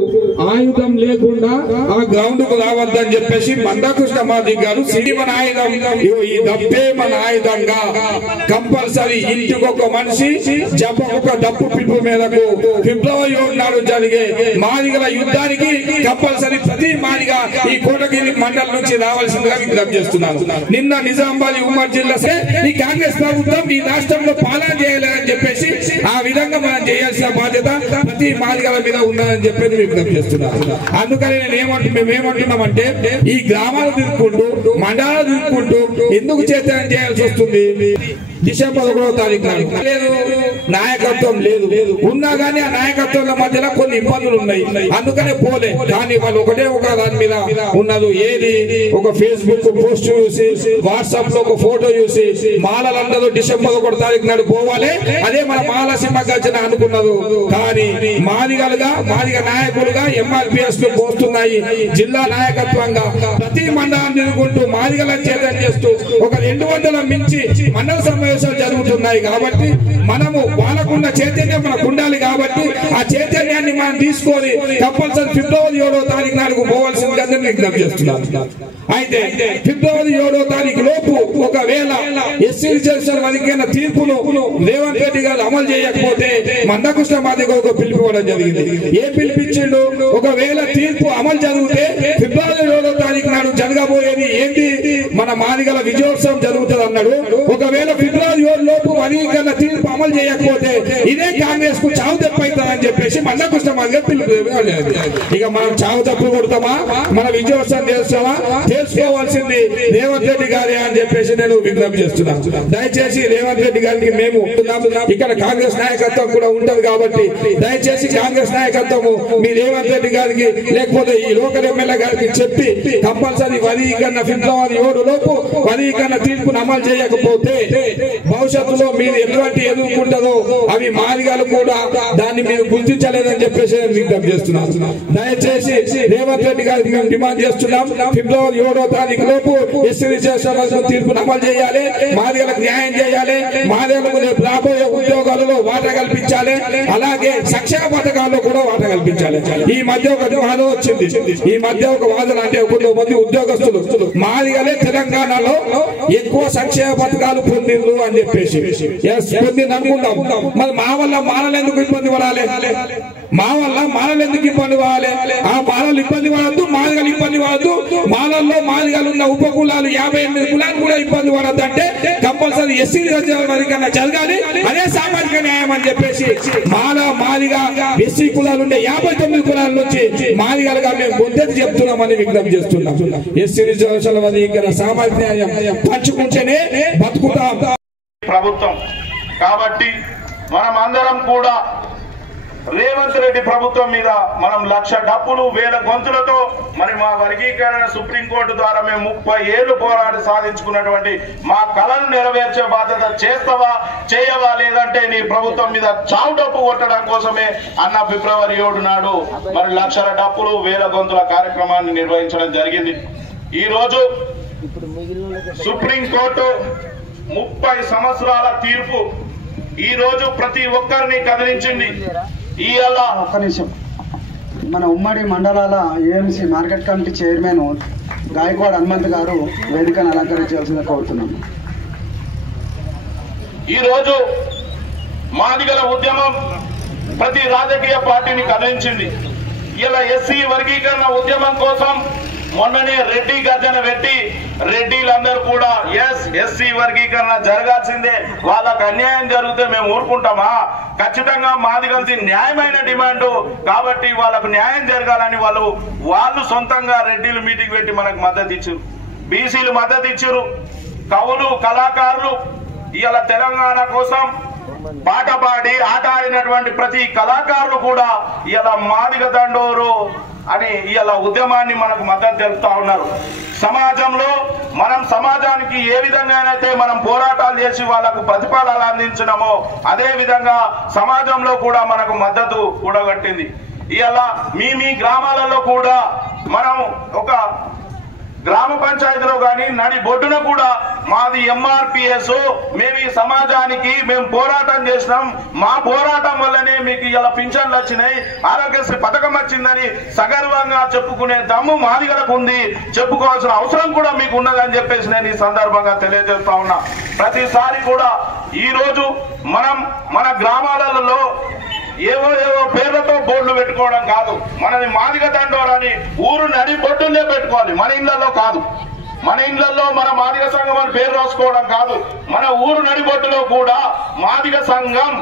ఆయుధం లేకుండా ఆ గ్రౌండ్ కు రావద్దని చెప్పేసి మందాకృష్ణ మాది గారు మన ఆయుధం ఈ డబ్బే మన ఆయుధంగా కంపల్సరీ ఇంటికి ఒక మనిషి ఒక డప్పు పిలుపు మేరకు ఫిబ్రవరి 7 నాడు జరిగే మాదిగల యుద్ధానికి కంపల్సరీ ప్రతి మాదిగా ఈ కోటగిరి మండలం నుంచి రావాల్సిందిగా విజ్ఞప్తి చేస్తున్నాను. నిన్న నిజామాబాద్ ఉమ్మడి జిల్లా ఈ కాంగ్రెస్ ప్రభుత్వం ఈ రాష్ట్రంలో పాలన చేయాలని చెప్పేసి ఆ విధంగా మనం చేయాల్సిన బాధ్యత ప్రతి మాదిగల మీద ఉన్నదని చెప్పేసి విజ్ఞప్తి చేస్తున్నాను. అందుకని మేమేమంటున్నామంటే ఈ గ్రామాలు తిరుగుకుంటూ మండలాలు తిరుగుకుంటూ ఎందుకు చైతన్యం చేయాల్సి వస్తుంది? డిసెంబర్ 1వ తారీఖు లేదు, నాయకత్వం లేదు, ఉన్నా గానీ ఆ నాయకత్వం మధ్యలో కొన్ని ఇబ్బందులు ఉన్నాయి, అందుకనే పోలే. కానీ వాళ్ళు ఒకటే ఒక దాని మీద ఉన్నది, ఏది ఒక ఫేస్బుక్ పోస్ట్ చూసి వాట్సాప్ లో ఒక ఫోటో చూసి మాలలందరూ డిసెంబర్ 1వ తారీఖు నాడు పోవాలి, అదే మన మాలసీమ గర్జన అనుకున్నారు. కానీ మాదిగలుగా మాదిగ నాయకులుగా ఎంఆర్పిఎస్ లు పోస్తున్నాయి. జిల్లా నాయకత్వంగా ప్రతి మండలాన్ని తిరుగుకుంటూ మాదిగలను చైతన్యం చేస్తూ ఒక 200 మించి మండల సమావేశాలు జరుగుతున్నాయి. కాబట్టి మనము వాళ్ళకున్న చైతన్యం మనకు ఉండాలి. కాబట్టి ఆ చైతన్యాన్ని మనం తీసుకొని కంపల్సరీ ఫిబ్రవరి 7వ తారీఖు నాడు పోవాల్సిందిగా విజ్ఞప్తి చేస్తున్నాను. అయితే ఫిబ్రవరి 7వ తారీఖు లోపు ఒకవేళ ఎస్సీ రిజర్వేషన్ వర్గీకరణ తీర్పును రేవంత్ రెడ్డి గారు అమలు చేయకపోతే మందకృష్ణ మాదిగ ఒక పిలుపు ఇవ్వడం జరిగింది. ఏ పిలిపించిండు? ఒకవేళ తీర్పు అమలు జరిగితే ఫిబ్రవరి 7వ తారీఖు నాడు జరగబోయేది ఏంటి, మన మాదిగల విజయోత్సవం జరుగుతుంది అన్నాడు. ఒకవేళ ఫిబ్రవరి 7 లోపు వర్గీకరణ తీర్పు అమలు చేయకపోతే ఇదే కాంగ్రెస్ కు చావు దెబ్బ అవుతుందని చెప్పేసి మందకృష్ణ మాదిగ పిలుపు. ఇక మనం చావు దెబ్బలు కొడతామా, మన విజయోత్సవం చేస్తామా తెలుసుకోవాల్సింది రేవంత్ రెడ్డి గారి అని చెప్పేసి నేను విజ్ఞప్తి చేస్తున్నాను. దయచేసి రేవంత్ రెడ్డి గారికి మేము ఇక్కడ కాంగ్రెస్ నాయకత్వం కూడా ఉంటది కాబట్టి దయచేసి కాంగ్రెస్ నాయకత్వము మీ రేవంత్ రెడ్డి గారికి లేకపోతే ఈ లోకల్ ఎమ్మెల్యే గారికి చెప్పి కంపల్సరీ వర్గీకరణ ఫిబ్రవరి 7 లోపు వర్గీకరణ తీర్పును అమలు చేయకపోతే భవిష్యత్తులో మీరు ఎటువంటి ఎదుర్కొంటారో అవి మాదిగలు కూడా దాన్ని మీరు గుర్తించలేదని చెప్పేసి విజ్ఞప్తి చేస్తున్నాను. దయచేసి రేవంత్ రెడ్డి గారికి మేము డిమాండ్ చేస్తున్నాం, ఫిబ్రవరి 7వ తారీఖు లోపు ఎస్సీ రిజర్వేషన్ తీర్పును అమలు చేయాలి, మాదిగలకు న్యాయం చేయాలి, మాదిగలకు రాబోయే ఉద్యోగాలలో వాటా కల్పించాలి, అలాగే సంక్షేమ పథకాల్లో కూడా వాటా కల్పించాలి. ఈ మధ్య ఒక వాదన వచ్చింది, ఈ మధ్య ఒక వాదన అంటే కొంతమంది ఉద్యోగస్తులు మాదిగలే తెలంగాణలో ఎక్కువ సంక్షేమ పథకాలు పొందిండ్రు అని చెప్పేసి పొందింది అనుకుంటాం. మరి మా వల్ల మానలు ఎందుకు ఇబ్బంది పడాలి, మా వల్ల మానలు ఎందుకు ఇబ్బంది పడాలి? ఆ మానలు ఇబ్బంది పడద్దు, మాదిగలు ఇబ్బంది పడద్దు, మానల్లో మాదిగలు ఉన్న ఉపకులాలు 58 కులాలు కూడా ఇబ్బంది పడద్దు అంటే కంపల్సరీ ఎస్సీ వర్గీకరణ జరగాలి, అదే సామాజిక న్యాయం అని చెప్పేసి మాదిగా ఎస్సీ కులాలు ఉండే 59 కులాల నుంచి మాదిగలుగా మేము గుర్తెత్తి చెప్తున్నామని విజ్ఞప్తి చేస్తున్నాం. ఎస్సీ రిజర్వేషన్ల వర్గీకరణ సామాజిక న్యాయం పంచుకుంటేనే బతుకుతాం ప్రభుత్వం. కాబట్టి మనం అందరం కూడా రేవంత్ రెడ్డి ప్రభుత్వం మీద మనం 1,00,000 డప్పులు 1000 గొంతులతో మరి మా వర్గీకరణ సుప్రీంకోర్టు ద్వారా మేము 30 ఏళ్లు పోరాడి సాధించుకున్నటువంటి మా కళను నెరవేర్చే బాధ్యత చేస్తావా చేయవా, లేదంటే నీ ప్రభుత్వం మీద చావు డప్పు కొట్టడం కోసమే అన్న ఫిబ్రవరి 7 నాడు మరి 1,00,000 డప్పులు 1000 గొంతుల కార్యక్రమాన్ని నిర్వహించడం జరిగింది. ఈ రోజు సుప్రీంకోర్టు 30 సంవత్సరాల తీర్పు ఈ రోజు ప్రతి ఒక్కరిని కదిలించింది. ఒక్క నిమిషం, మన ఉమ్మడి మండలాల AMC market committee chairman Gayakwad Hanumant garu వేదికను అలంకరించాల్సిందిగా కోరుతున్నాం. ఈ రోజు మాదిగల ఉద్యమం ప్రతి రాజకీయ పార్టీని కదిలించింది. ఇలా ఎస్సీ వర్గీకరణ ఉద్యమం కోసం మొన్ననే రెడ్డి గర్జన పెట్టి రెడ్డిలందరూ కూడా ఎస్సీ వర్గీకరణ జరగాల్సిందే, వాళ్ళకు అన్యాయం జరిగితే మేము ఊరుకుంటామా? ఖచ్చితంగా మాదిగలది న్యాయమైన డిమాండ్ కాబట్టి వాళ్ళకు న్యాయం జరగాలని వాళ్ళు సొంతంగా రెడ్డిలు మీటింగ్ పెట్టి మనకు మద్దతు ఇచ్చారు. బీసీలు మద్దతు ఇచ్చారు. కవులు కళాకారులు ఇవాళ తెలంగాణ కోసం పాట పాడి ఆట ఆడినటువంటి ప్రతి కళాకారులు కూడా ఇవాళ మాదిగ దండోరు అని ఇవాళ ఉద్యమాన్ని మనకు మద్దతు తెలుపుతా ఉన్నారు. సమాజంలో మనం సమాజానికి ఏ విధంగానైతే మనం పోరాటాలు చేసి వాళ్ళకు ప్రతిఫలాలు అందించినామో అదే విధంగా సమాజంలో కూడా మనకు మద్దతు కూడగట్టింది. ఇవాళ మీ గ్రామాలలో కూడా మనం ఒక గ్రామ పంచాయతీలో కానీ నడి బొడ్డున కూడా మాది ఎంఆర్పిఎస్, మేము ఈ సమాజానికి మేము పోరాటం చేసినాం, మా పోరాటం వల్లనే మీకు ఇలా పింఛన్లు వచ్చినాయి, ఆరోగ్యశ్రీ పథకం వచ్చిందని సగర్వంగా చెప్పుకునే దమ్ము మాదిగలకు ఉంది, చెప్పుకోవాల్సిన అవసరం కూడా మీకు ఉన్నదని చెప్పేసి నేను ఈ సందర్భంగా తెలియజేస్తా ఉన్నా. ప్రతిసారి కూడా ఈ రోజు మనం మన గ్రామాలలో ఏవో పేర్లతో బోర్డులు పెట్టుకోవడం కాదు, మనది మాదిగ దండోరని ఊరు నడి బొడ్డునే పెట్టుకోవాలి, మన ఇళ్లలో కాదు. మన ఇళ్లలో మన మాదిగ సంఘం అని పేరు రాసుకోవడం కాదు, మన ఊరు నడిబొడ్డులో కూడా మాదిగ సంఘం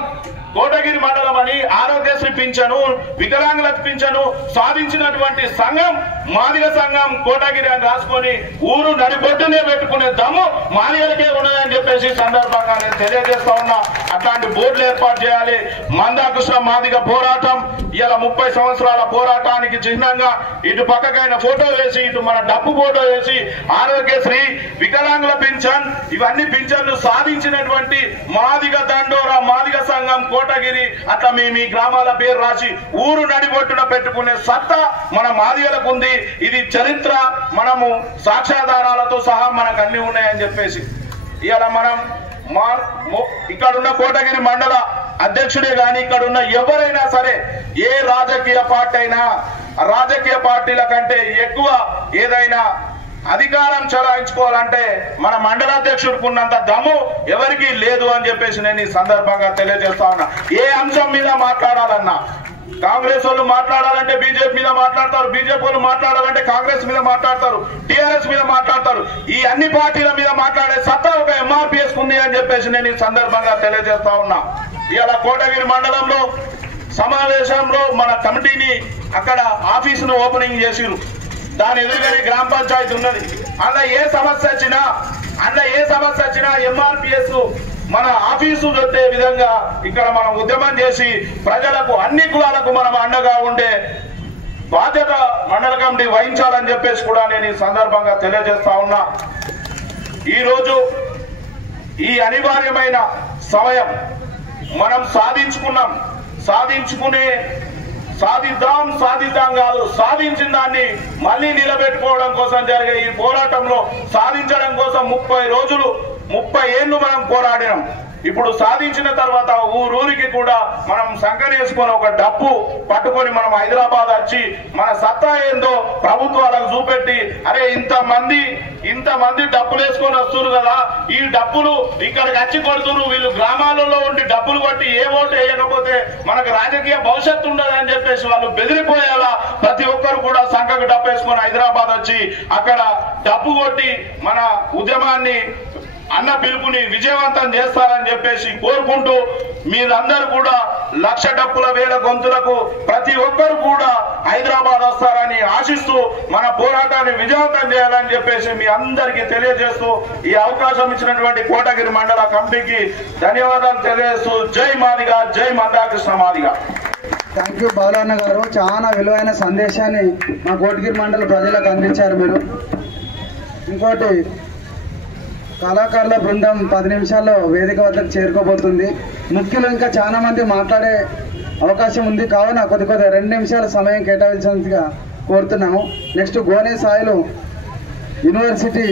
కోటగిరి మండలం అని ఆరోగ్యశ్రీ పింఛను వికలాంగులకు పింఛను సాధించినటువంటి సంఘం మాదిగ సంఘం కోటగిరి అని రాసుకొని ఊరు నడిబొడ్డునే పెట్టుకునే దమ్ము మాదిగలకే ఉన్నదని చెప్పేసి సందర్భంగా నేను తెలియజేస్తా ఉన్నా. అట్లాంటి బోర్డులు ఏర్పాటు చేయాలి. మందాకృష్ణ మాదిగ పోరాటం ఇలా 30 సంవత్సరాల పోరాటానికి చిహ్నంగా ఇటు పక్కకైన ఫోటో వేసి ఇటు మన డప్పు ఫోటో వేసి ఆరోగ్యశ్రీ వికలాంగుల పింఛన్ ఇవన్నీ పింఛన్లు సాధించినటువంటి మాదిగ దండోరా మాదిగ సంఘం కోటగిరి అట్లా మీ గ్రామాల పేరు రాసి ఊరు నడిబొట్టున పెట్టుకునే సత్తా మన మాదిగలకు ఉంది. ఇది చరిత్ర, మనము సాక్ష్యాధారాలతో సహా మనకు అన్ని ఉన్నాయని చెప్పేసి ఇవాళ మనం ఇక్కడున్న కోటగిరి మండల అధ్యక్షుడే గాని ఇక్కడున్న ఎవరైనా సరే ఏ రాజకీయ పార్టీ అయినా రాజకీయ పార్టీల కంటే ఎక్కువ ఏదైనా అధికారం చలాయించుకోవాలంటే మన మండలాధ్యక్షుడికి ఉన్నంత దమ్ము ఎవరికి లేదు అని చెప్పేసి నేను ఈ సందర్భంగా తెలియజేస్తా ఉన్నా. ఏ అంశం మీద మాట్లాడాలన్నా కాంగ్రెస్ వాళ్ళు మాట్లాడాలంటే బీజేపీ మీద మాట్లాడతారు, బీజేపీ వాళ్ళు మాట్లాడాలంటే కాంగ్రెస్ మీద మాట్లాడతారు, టీఆర్ఎస్ మీద మాట్లాడతారు. ఈ అన్ని పార్టీల మీద మాట్లాడే సత్తా ఒక ఎంఆర్పిఎస్ ఉంది అని చెప్పేసి నేను ఈ సందర్భంగా తెలియజేస్తా ఉన్నా. ఇలా కోటగిరి మండలంలో సమావేశంలో మన కమిటీని అక్కడ ఆఫీసును ఓపెనింగ్ చేసిరు. దాని ఎదురుగానే గ్రామ పంచాయతీ ఉన్నది. అందులో ఏ సమస్య వచ్చినా ఎంఆర్పిఎస్ మన ఆఫీసు పెట్టే విధంగా ఇక్కడ మనం ఉద్యమం చేసి ప్రజలకు అన్ని కులాలకు మనం అండగా ఉండే బాధ్యత మండల కమిటీ వహించాలని చెప్పేసి కూడా నేను ఈ సందర్భంగా తెలియజేస్తా ఉన్నా. ఈరోజు ఈ అనివార్యమైన సమయం మనం సాధిద్దాం కాదు, సాధించిన దాన్ని మళ్ళీ నిలబెట్టుకోవడం కోసం జరిగే ఈ పోరాటంలో సాధించడం కోసం 30 ఏళ్ళు మనం పోరాడినాం. ఇప్పుడు సాధించిన తర్వాత ఊరూరికి కూడా మనం సంకనేసుకొని ఒక డప్పు పట్టుకొని మనం హైదరాబాద్ వచ్చి మన సత్తా ఏందో ప్రభుత్వాలకు చూపెట్టి అరే ఇంతమంది డప్పులు వేసుకొని వస్తున్నారు కదా, ఈ డప్పులు ఇక్కడికి వచ్చి కొడుతున్నారు, వీళ్ళు గ్రామాలలో ఉండి డప్పులు కొట్టి ఏ ఓటు వేయకపోతే మనకు రాజకీయ భవిష్యత్తు ఉండదు అని చెప్పేసి వాళ్ళు బెదిరిపోయేలా ప్రతి ఒక్కరు కూడా సంఖకు డప్పు వేసుకొని హైదరాబాద్ వచ్చి అక్కడ డప్పు కొట్టి మన ఉద్యమాన్ని అన్న పిలుపుని విజయవంతం చేస్తారని చెప్పేసి కోరుకుంటూ మీరందరూ కూడా 1,00,000 డప్పుల వేల గొంతులకు ప్రతి ఒక్కరు కూడా హైదరాబాద్ వస్తారని ఆశిస్తూ మన పోరాటాన్ని విజయవంతం చేయాలని చెప్పేసి మీ అందరికీ తెలియజేస్తూ ఈ అవకాశం ఇచ్చినటువంటి కోటగిరి మండల కమిటీకి ధన్యవాదాలు తెలియజేస్తూ జై మాదిగ, జై మందాకృష్ణ మాదిగ. థ్యాంక్ యూ బాలన్న గారు. చాలా విలువైన సందేశాన్ని మా కోటగిరి మండల ప్రజలకు అందించారు మీరు. ఇంకోటి కళాకారుల బృందం 10 నిమిషాల్లో వేదిక వద్దకు చేరుకోబోతుంది. ముఖ్యులు ఇంకా చాలా మంది మాట్లాడే అవకాశం ఉంది కావున కొద్ది 2 నిమిషాల సమయం కేటాయించాల్సిందిగా కోరుతున్నాము. నెక్స్ట్ గోనే సాయిలు యూనివర్సిటీ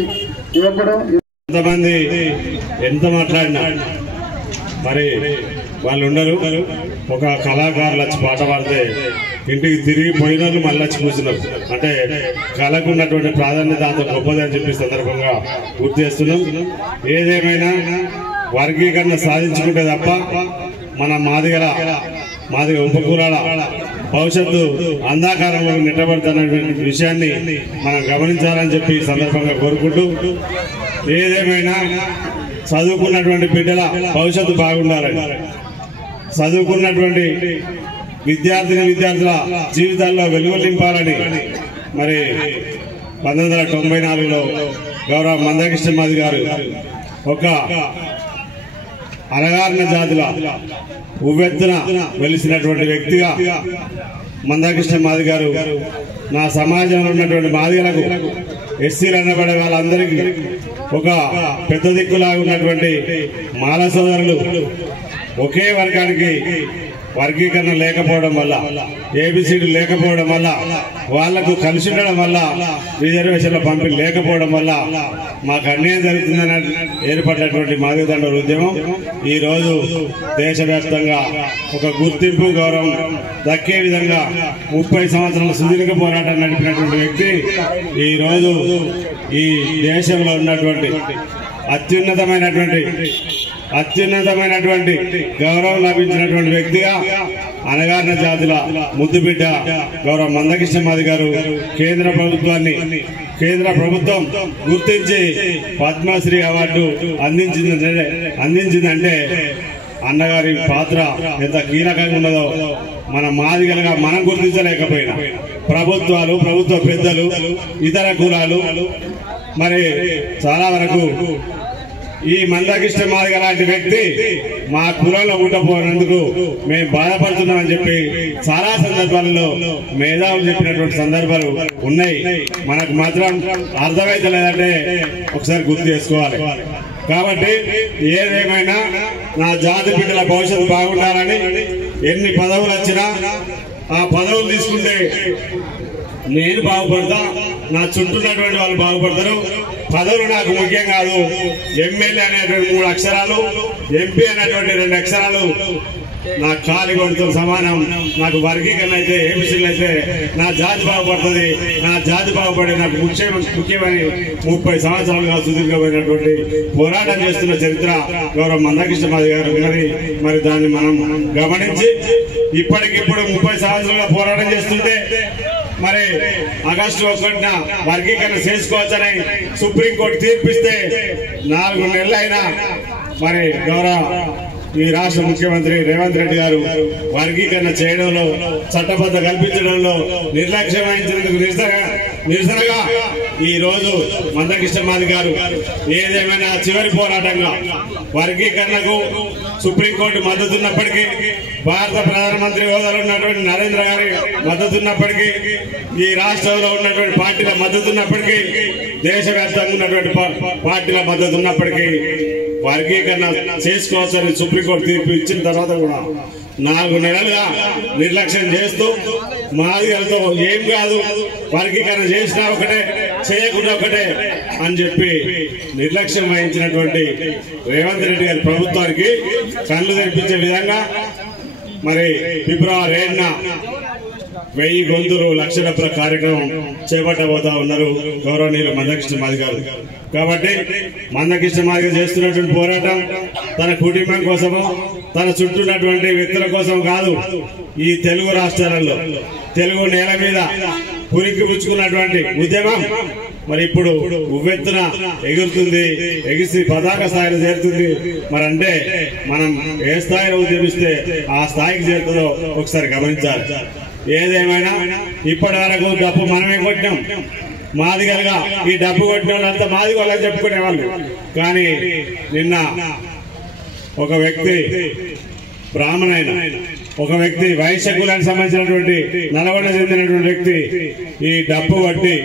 యువకుడు. ఎంతమంది ఎంత మాట్లాడినా మరి వాళ్ళు ఉండరు. ఒక కళాకారులు వచ్చి పాట పాడితే ఇంటికి తిరిగి పోయిన వాళ్ళు మళ్ళీ వచ్చి కూర్చున్నారు. అంటే కళకు ఉన్నటువంటి ప్రాధాన్యత అంత గొప్పది అని చెప్పి సందర్భంగా గుర్తు చేస్తున్నాం. ఏదేమైనా వర్గీకరణ సాధించుకుంటే తప్ప మన మాదిగ ఉపకులాల భవిష్యత్తు అంధాకారంలో నెట్టబడుతున్నటువంటి విషయాన్ని మనం గమనించాలని చెప్పి ఈ సందర్భంగా కోరుకుంటూ, ఏదేమైనా చదువుకున్నటువంటి బిడ్డల భవిష్యత్తు బాగుండాలని, చదువుకున్నటువంటి విద్యార్థుల జీవితాల్లో వెలుగులు నింపాలని మరి 1994లో గౌరవ మందకృష్ణ మాది గారు ఒక అణగారిన జాతుల ఉవ్వెత్తున వెలిసినటువంటి వ్యక్తిగా మందకృష్ణ మాది గారు నా సమాజంలో ఉన్నటువంటి మాదిగలకు, ఎస్సీలు అనబడే వాళ్ళందరికీ ఒక పెద్ద దిక్కులాగా ఉన్నటువంటి మాల సోదరులు ఒకే వర్గానికి వర్గీకరణ లేకపోవడం వల్ల, ఏబిసిడి లేకపోవడం వల్ల, వాళ్లకు కలిసి ఉండడం వల్ల, రిజర్వేషన్ల పంపిణీ లేకపోవడం వల్ల మాకు అన్యాయం జరుగుతుందని ఏర్పడినటువంటి మాదిగదండల ఉద్యమం ఈ రోజు దేశవ్యాప్తంగా ఒక గుర్తింపు, గౌరవం దక్కే విధంగా 30 సంవత్సరాల సుదీర్ఘ పోరాటం నడిపినటువంటి వ్యక్తి ఈ రోజు ఈ దేశంలో ఉన్నటువంటి అత్యున్నతమైనటువంటి గౌరవం లభించినటువంటి వ్యక్తిగా అణగారిన జాతుల ముద్దుబిడ్డ గౌరవ మందకృష్ణ మాది గారు కేంద్ర ప్రభుత్వం గుర్తించి పద్మశ్రీ అవార్డు అందించిందంటే అన్నగారి పాత్ర ఎంత కీలకంగా ఉన్నదో మన మాదిగలుగా మనం గుర్తించలేకపోయినా ప్రభుత్వాలు, ప్రభుత్వ పెద్దలు, ఇతర కులాలు మరి చాలా వరకు ఈ మందకృష్ణ మాదిగ లాంటి వ్యక్తి మా కులంలో ఉండకపోయినందుకు మేము బాధపడుతున్నామని చెప్పి చాలా సందర్భాలలో మేధావులు చెప్పినటువంటి సందర్భాలు ఉన్నాయి. మనకు మాత్రం అర్థమైతే లేదంటే ఒకసారి గుర్తు చేసుకోవాలి. కాబట్టి ఏదేమైనా నా జాతి బిడ్డల భవిష్యత్తు బాగుండాలని ఎన్ని పదవులు వచ్చినా ఆ పదవులు తీసుకుంటే నేను బాగుపడతా, నా చుట్టూ ఉన్నటువంటి వాళ్ళు బాగుపడతారు. పదవులు నాకు ముఖ్యం కాదు. ఎమ్మెల్యే అనేటువంటి 3 అక్షరాలు, ఎంపీ అనేటువంటి 2 అక్షరాలు నా కాలి కొడుతూ సమానం. నాకు వర్గీకరణ అయితే, ఏబిసిలు అయితే నా జాతి బాగుపడుతుంది. నా జాతి బాగుపడి నాకు ముఖ్యమని 30 సంవత్సరాలుగా సుదీర్ఘమైనటువంటి పోరాటం చేస్తున్న చరిత్ర గౌరవ మందకృష్ణ మాది గారు ఉన్నది. మరి దాన్ని మనం గమనించి ఇప్పటికిప్పుడు 30 సంవత్సరాలుగా పోరాటం చేస్తుంటే మరి ఆగస్టు 1న వర్గీకరణ చేసుకోవచ్చని సుప్రీంకోర్టు తీర్పిస్తే 4 నెలలైనా మరి గౌరవ ఈ రాష్ట్ర ముఖ్యమంత్రి రేవంత్ రెడ్డి గారు వర్గీకరణ చేయడంలో, చట్టబద్ధ కల్పించడంలో నిర్లక్ష్యం వహించినందుకు నిరసనగా ఈ రోజు మందకృష్ణ మాది గారు ఏదేమైనా చివరి పోరాటంగా వర్గీకరణకు సుప్రీంకోర్టు మద్దతున్నప్పటికీ, భారత ప్రధానమంత్రి హోదాలో ఉన్నటువంటి నరేంద్ర గారి మద్దతున్నప్పటికీ, ఈ రాష్ట్రంలో ఉన్నటువంటి పార్టీల మద్దతున్నప్పటికీ, దేశవ్యాప్తంగా ఉన్నటువంటి పార్టీల మద్దతున్నప్పటికీ వర్గీకరణ చేసుకోవచ్చని సుప్రీంకోర్టు తీర్పు ఇచ్చిన తర్వాత కూడా 4 నెలలుగా నిర్లక్ష్యం చేస్తూ మాదిగలతో ఏం కాదు, వర్గీకరణ చేసినా ఒకటే, చేయకుండా ఒకటే అని చెప్పి నిర్లక్ష్యం వహించినటువంటి రేవంత్ రెడ్డి గారి ప్రభుత్వానికి కళ్ళు తెరిపించే విధంగా మరి ఫిబ్రవరి 7న 1000 గొంతులు లక్ష డబ్బుల కార్యక్రమం చేపట్టబోతా ఉన్నారు గౌరవనీయులు మందకృష్ణ మాది గారు. కాబట్టి మందకృష్ణ మాది గారు చేస్తున్నటువంటి పోరాటం తన కుటుంబం కోసమో, తన చుట్టూ ఉన్నటువంటి వ్యక్తుల కోసం కాదు. ఈ తెలుగు రాష్ట్రాలలో తెలుగు నేల మీద పురికి పుచ్చుకున్నటువంటి ఉద్యమం మరి ఇప్పుడు ఉవ్వెత్తున ఎగురుతుంది, ఎగిసి పతాక స్థాయిలో చేరుతుంది. మరి అంటే మనం ఏ స్థాయిలో ఉద్యమిస్తే ఆ స్థాయికి చేరుతుందో ఒకసారి గమనించాలి. ఏదేమైనా ఇప్పటి వరకు డబ్బు మనమే కొట్టినాం. మాదిగలుగా ఈ డబ్బు కొట్టిన వాళ్ళంతా మాదిగోళ్ళని చెప్పుకునేవాళ్ళు. కానీ నిన్న ఒక వ్యక్తి బ్రాహ్మణైన, ఒక వ్యక్తి వైశ్య కులానికి సంబంధించినటువంటి నల్గొండ చెందినటువంటి వ్యక్తి ఈ డబ్బు కొట్టి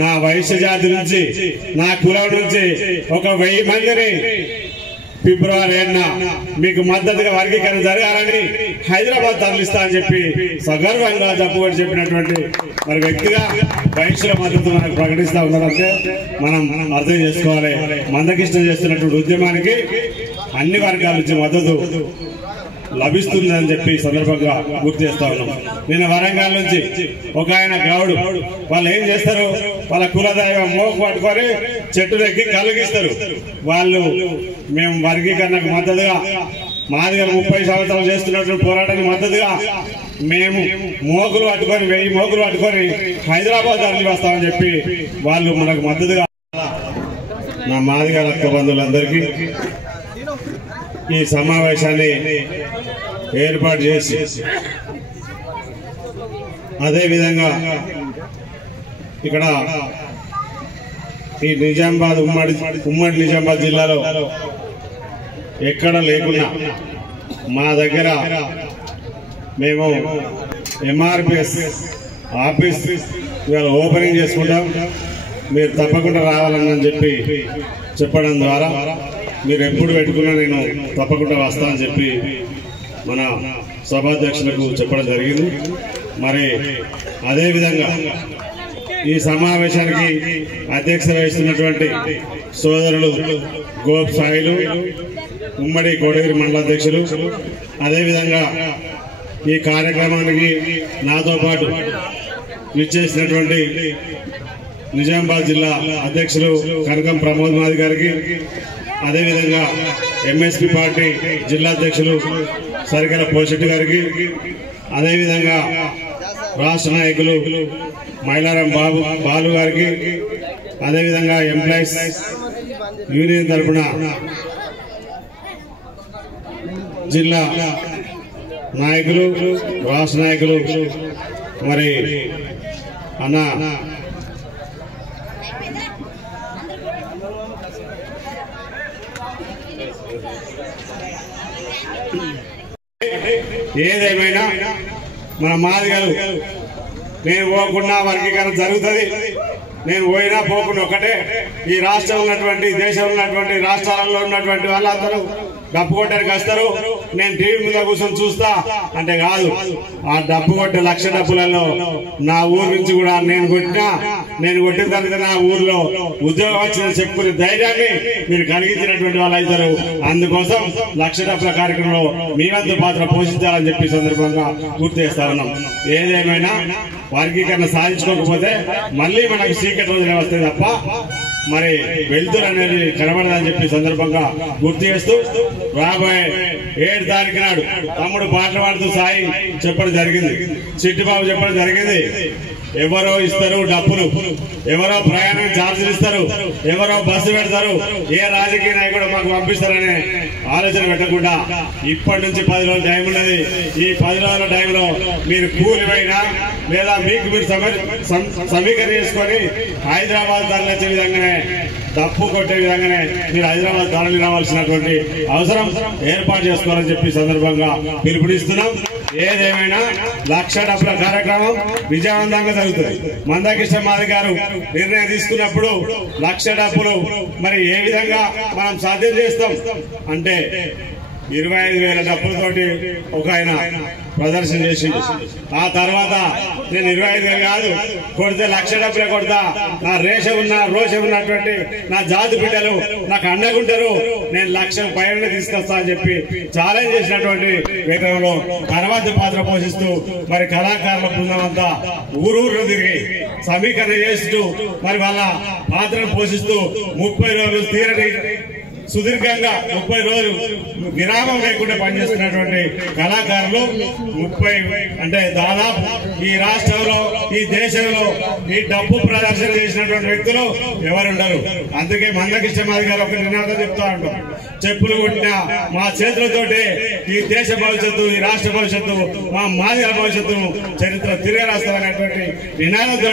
నా వైశ్య జాతి నుంచి, నా కులం నుంచి ఒక 1000 మందిని ఫిబ్రవరి 7న మీకు మద్దతుగా వర్గీకరణ జరగాలని హైదరాబాద్ తరలిస్తా అని చెప్పి సగర్వంగా డబ్బు చెప్పినటువంటి మరి వ్యక్తిగా వైశ్యుల మద్దతు మనకు ప్రకటిస్తా ఉన్నారంటే మనం అర్థం చేసుకోవాలి. మందకృష్ణ చేస్తున్నటువంటి ఉద్యమానికి అన్ని వర్గాల నుంచి మద్దతు లభిస్తుందని చెప్పి సందర్భంగా గుర్తు చేస్తా ఉన్నాం. నిన్న వరంగల్ నుంచి ఒక ఆయన గౌడు, వాళ్ళు ఏం చేస్తారు, వాళ్ళ కులదైవం మోకు పట్టుకొని చెట్టు ఎక్కి కలిగిస్తారు. వాళ్ళు మేము వర్గీకరణకు మద్దతుగా, మాదిగలు 30 సంవత్సరాలు చేస్తున్నటువంటి పోరాటానికి మద్దతుగా మేము మోకులు పట్టుకొని 1000 మోకులు పట్టుకొని హైదరాబాద్ తరలి వస్తామని చెప్పి వాళ్ళు మనకు మద్దతుగా నా మాదిగా రక్త బంధువులందరికీ ఈ సమావేశాన్ని ఏర్పాటు చేసి అదేవిధంగా ఇక్కడ ఈ నిజామాబాద్ ఉమ్మడి నిజామాబాద్ జిల్లాలో ఎక్కడ లేకున్నా మా దగ్గర మేము ఎంఆర్పిఎస్ ఆఫీస్ ఇవాళ ఓపెనింగ్ చేసుకుంటాం, మీరు తప్పకుండా రావాలని చెప్పి చెప్పడం ద్వారా మీరు ఎప్పుడు పెట్టుకున్నా నేను తప్పకుండా వస్తానని చెప్పి మన సభాధ్యక్షులకు చెప్పడం జరిగింది. మరి అదేవిధంగా ఈ సమావేశానికి అధ్యక్షత వహిస్తున్నటువంటి సోదరులు గోప్ సాయిలు, ఉమ్మడి కోటగిరి మండల అధ్యక్షులు, అదేవిధంగా ఈ కార్యక్రమానికి నాతో పాటు విచ్చేసినటువంటి నిజామాబాద్ జిల్లా అధ్యక్షులు కనకం ప్రమోద్ మాది గారికి, అదేవిధంగా ఎంఎస్పీ పార్టీ జిల్లా అధ్యక్షులు సరికల పోషెట్టి గారికి, అదేవిధంగా రాష్ట్ర నాయకులు మైలారం బాలు గారికి, అదేవిధంగా ఎంప్లాయీస్ యూనియన్ తరఫున జిల్లా నాయకులు, రాష్ట్ర నాయకులు, మరి అన్న ఏదేమైనా మన మాదిగలు నేను పోకుండా వర్గీకరణ జరుగుతుంది, నేను పోయినా పోకుండా ఒకటే. ఈ రాష్ట్రం ఉన్నటువంటి దేశంలో ఉన్నటువంటి రాష్ట్రాలలో ఉన్నటువంటి వాళ్ళందరూ డప్పు కొట్టడానికి వస్తారు, నేను టీవీ మీద కూర్చొని చూస్తా అంటే కాదు. ఆ డప్పు కొట్టే 1,00,000 డప్పులలో నా ఊరు నుంచి కూడా నేను కొట్టిన తర్వాత నా ఊర్లో ఉద్యోగం వచ్చిన చెప్పుకునే ధైర్యాన్ని మీరు కలిగించినటువంటి వాళ్ళు అవుతారు. అందుకోసం 1,00,000 డప్పుల కార్యక్రమంలో మీ వంతు పాత్ర పోషించాలని చెప్పి సందర్భంగా గుర్తు చేస్తా ఉన్నాం. ఏదేమైనా వర్గీకరణ సాధించుకోకపోతే మళ్ళీ మనకు చీకటి రోజులే వస్తాయి తప్ప మరి వెళ్తురు అనేది కనబడదని చెప్పి సందర్భంగా గుర్తు చేస్తూ రాబోయే 7 తారీఖు నాడు తమ్ముడు పాటలు పాడుతూ సాయి చెప్పడం జరిగింది, చిట్టిబాబు చెప్పడం జరిగింది. ఎవరో ఇస్తారు డబ్బులు, ఎవరో ప్రయాణం ఛార్జీలు ఇస్తారు, ఎవరో బస్సు పెడతారు, ఏ రాజకీయ నాయకుడు మాకు పంపిస్తారనే ఆలోచన పెట్టకుండా ఇప్పటి నుంచి 10 రోజుల టైం ఉన్నది. ఈ 10 రోజుల టైంలో మీరు కూలిపోయినా లేదా మీకు మీరు సమీకరణ చేసుకొని హైదరాబాద్ తరలించే విధంగానే డప్పు కొట్టే విధంగానే మీరు హైదరాబాద్ తరలి రావాల్సినటువంటి అవసరం ఏర్పాటు చేసుకోవాలని చెప్పి సందర్భంగా పిలుపునిస్తున్నాం. ఏదేమైనా 1,00,000 డప్పుల కార్యక్రమం విజయవంతంగా జరుగుతుంది. మందాకృష్ణ మాది గారు నిర్ణయం తీసుకున్నప్పుడు 1,00,000 డప్పులు మరి ఏ విధంగా మనం సాధ్యం చేస్తాం అంటే 25,000 డప్పులతోటి ఒక ఆయన ప్రదర్శన చేసింది. ఆ తర్వాత నేను 25,000 కాదు కొడితే 1,00,000 డబ్బులే కొడతా, నా రోషం ఉన్నటువంటి నా జాతి బిడ్డలు నాకు అండగుంటారు, నేను 1,00,000 పైన తీసుకొస్తా అని చెప్పి ఛాలెంజ్ చేసినటువంటి వేగంలో తర్వాత పాత్ర పోషిస్తూ మరి కళాకారుల బృందం అంతా ఊరు తిరిగి సమీకరణ చేస్తూ మరి వాళ్ళ పాత్రను పోషిస్తూ 30 రోజులు తీరని సుదీర్ఘంగా 30 రోజులు విరామం లేకుండా పనిచేస్తున్నటువంటి కళాకారులు 30 అంటే దాదాపు ఈ రాష్ట్రంలో ఈ దేశంలో ఈ డబ్బు ప్రదర్శన చేసినటువంటి వ్యక్తులు ఎవరుండరు. అందుకే మందకృష్ణ మాది గారు ఒక నినాదం చెప్తా ఉంటాం, చెప్పులు కొట్టిన మా చేతులతోటి ఈ దేశ భవిష్యత్తు, ఈ రాష్ట్ర భవిష్యత్తు, మా మాదిగల భవిష్యత్తు చరిత్ర తిరగరాస్తామనేటువంటి నినాదంతో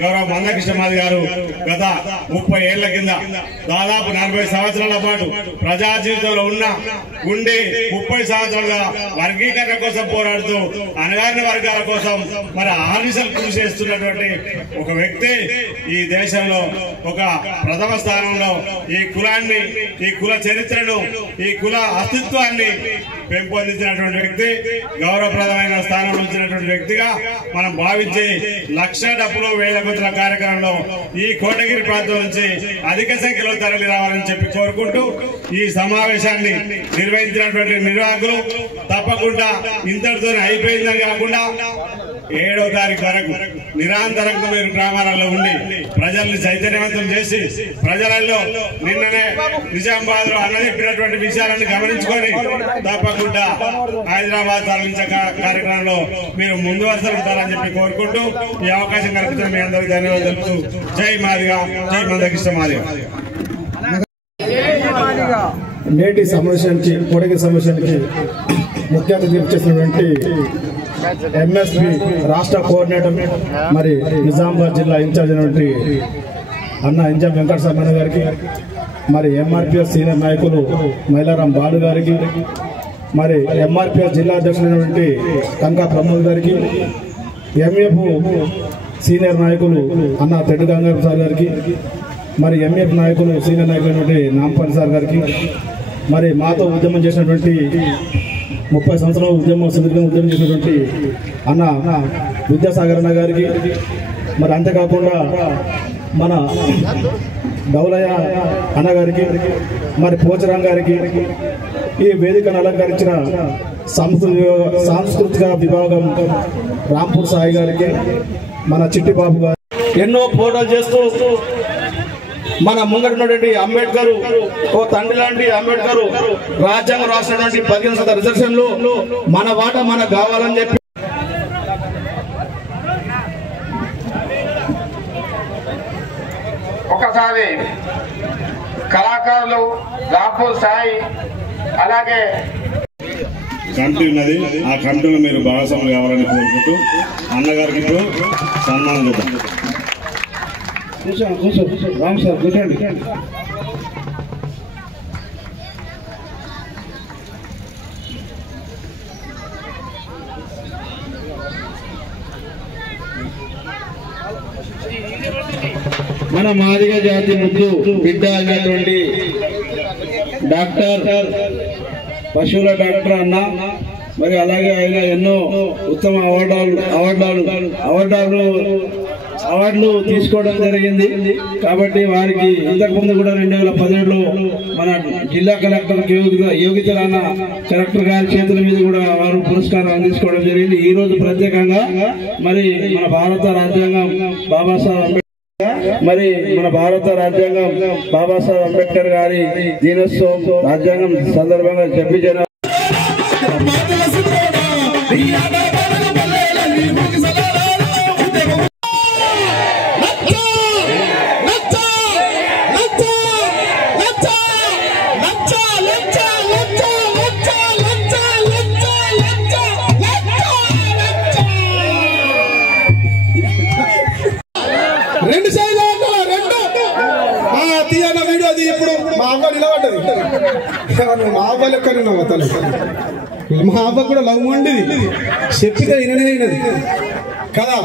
గౌరవ మందకృష్ణ మాది గారు గత 30 ఏళ్ల కింద దాదాపు 40 సంవత్సరాల పాటు ప్రజా జీవితంలో ఉండి 30 సంవత్సరాలుగా వర్గీకరణ కోసం పోరాడుతూ అణగారిన వర్గాల కోసం మరి ఆర్నిసలు కృషి చేస్తున్నటువంటి ఒక వ్యక్తి ఈ దేశంలో ఒక ప్రథమ స్థానంలో ఈ కులాన్ని, ఈ కుల చరిత్రను, ఈ కుల అస్తిత్వాన్ని పెంపొందించినటువంటి వ్యక్తి, గౌరవప్రదమైన స్థానం ఉంచినటువంటి వ్యక్తిగా మనం భావించి 1,00,000 డబ్బులు 1000 గుంతల కార్యక్రమంలో ఈ కోటగిరి ప్రాంతం నుంచి అధిక సంఖ్యలో తరలి రావాలని చెప్పి కోరుకుంటూ ఈ సమావేశాన్ని నిర్వహించినటువంటి నిర్వాహకులు తప్పకుండా ఇంతటితో అయిపోయిందని కాకుండా 7వ తారీఖు వరకు నిరంతరంగా మీరు గ్రామాలలో ఉండి ప్రజల్ని చైతన్యవంతం చేసి ప్రజలలో నిన్ననే నిజామాబాద్ లో అన్న చెప్పినటువంటి విషయాలను గమనించుకొని తప్పకుండా హైదరాబాద్ తరలించే కార్యక్రమంలో మీరు ముందు వరుసలు ఉంటారని చెప్పి కోరుకుంటూ ఈ అవకాశం కల్పించిన మీ అందరికీ ధన్యవాదాలు తెలుపుతూ జై మాదిగా, జై మందకృష్ణ మాదిగా. నేటి సమావేశానికి కోటగిరి సమావేశానికి ముఖ్య అతిథి చేసినటువంటి ఎంఎస్పి రాష్ట్ర కోఆర్డినేటర్ మరి నిజామాబాద్ జిల్లా ఇన్ఛార్జ్ అయినటువంటి అన్న ఇంజం వెంకట సామన్న గారికి, మరి ఎంఆర్పిఎస్ సీనియర్ నాయకులు మైలారాం బాలు గారికి, మరి ఎంఆర్పిఎస్ జిల్లా అధ్యక్షులైనటువంటి కంకా ప్రమోద్ గారికి, ఎంఎఫ్ సీనియర్ నాయకులు అన్న తెడ్డు గంగారాం సార్ గారికి, మరి ఎంఎఫ్ నాయకులు సీనియర్ నాయకులైనటువంటి నాంపల్లి సార్ గారికి, మరి మాతో ఉద్యమం చేసినటువంటి 30 సంవత్సరాలు సుదీర్ఘంగా ఉద్యమం చేసినటువంటి అన్న విద్యాసాగర్ అన్న గారికి, మరి అంతేకాకుండా మన డౌలయ్య అన్నగారికి, మరి పోచరాం గారికి, ఈ వేదికను అలంకరించిన సాంస్కృతిక విభాగం రాంపూర్ సాయి గారికి, మన చిట్టిబాబు గారు ఎన్నో పోరాటాలు చేస్తూ మన ముంగడున్నటువంటి అంబేద్కర్ ఓ తండ్రి లాంటి అంబేద్కర్ రాజ్యాంగం రాసినటువంటి 15% రిజర్వేషన్లు మన వాట మనకు కావాలని చెప్పి ఒకసారి కళాకారులు రాంపూర్ సాయి అలాగే కమిటీ ఉన్నది, ఆ కమిటీలో మీరు భాగస్వాములు కావాలని కోరుకుంటూ అన్నగారికి ఇప్పుడు సన్మానం చేద్దాం. రామ్ సార్ కూర్చోండి. మన మాదిగ జాతి ముద్దు బిడ్డ అయినటువంటి డాక్టర్ పశువుల డాక్టర్ అన్న, మరి అలాగే ఆయన ఎన్నో ఉత్తమ అవార్డులు తీసుకోవడం జరిగింది. కాబట్టి వారికి ఇంతకుముందు కూడా 2017లో మన జిల్లా కలెక్టర్ యోగితరాన్న కలెక్టర్ గారి చేతుల మీద కూడా వారు పురస్కారం అందించుకోవడం జరిగింది. ఈ రోజు ప్రత్యేకంగా మరి మన భారత రాజ్యాంగం బాబాసాహెబ్ అంబేద్కర్ గారి దినోత్సవం రాజ్యాంగం సందర్భంగా చెప్పించిన మా అవ్వ నిలబడ్డది. మా అవ్వ లెక్క తల్లి, మా అవ్వ కూడా లవ్ ఉండేది, చెప్పితే విననేది కదా.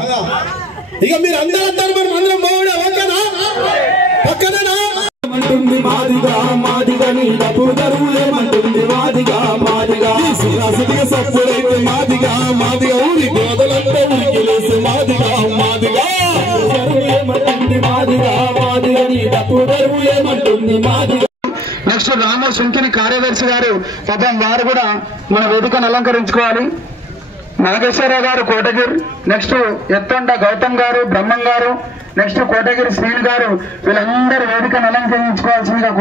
ఇక మీరు అందరూ అంటారు మరి అందరం బాగుండే ఓకేనా, పక్కనేనా ఏమంటుంది మాదిగా మాదిగా నీ డబ్బు దరువులేమంటుంది మాదిగా మాదిగా సప్పుడైతే మాదిగా మాదిగా ఊరి గోదలంతా ఉరికిలేసి మాదిగా మాదిగా ఏమంటుంది మాదిగా మాదిగా నీ డబ్బు దరువులేమంటుంది మాదిగా. నెక్స్ట్ రామ సుంకిని కార్యదర్శి గారు పాపం వారు కూడా మన వేదికను అలంకరించుకోవాలి. నాగేశ్వరరావు గారు కోటగిరి, నెక్స్ట్ ఎత్తండ గౌతమ్ గారు, బ్రహ్మం గారు, నెక్స్ట్ కోటగిరి శ్రీని గారు, వీళ్ళందరూ వేదికను అలంకరించుకోవాల్సిందిగా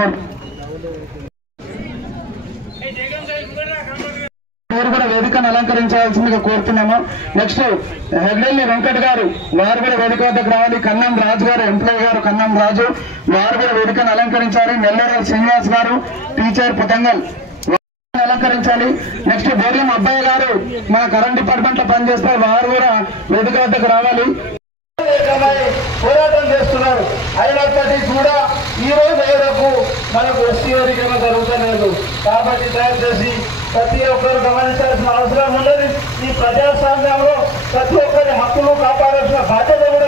మీరు కూడా వేదికను అలంకరించాల్సిందిగా కోరుతున్నాము. నెక్స్ట్ హెగ్డెల్లి వెంకట్ గారు, వారు కూడా వేదిక వద్దకు రావాలి. కన్నం రాజు గారు, ఎంప్లాయీ గారు కన్నం రాజు, వారు కూడా వేదికను అలంకరించాలి. నెల్లూరు శ్రీనివాస్ గారు, టీచర్ పుతంగల్ అలంకరించాలి. నెక్స్ట్ బోర్లం అబ్బాయి గారు మన కరెంట్ డిపార్ట్మెంట్ లో పనిచేస్తారు, వారు కూడా వేదిక వద్దకు రావాలి. పోరాటం చేస్తున్నారు. అయినప్పటికీ కూడా ఈ రోజు వరకు మనకు ఎస్సీ వర్గీకరణ జరుగుతలేదు. కాబట్టి దయచేసి ప్రతి ఒక్కరు గమనించాల్సిన అవసరం ఉన్నది. ఈ ప్రజాస్వామ్యంలో ప్రతి ఒక్కరి హక్కులు కాపాడాల్సిన బాధ్యత కూడా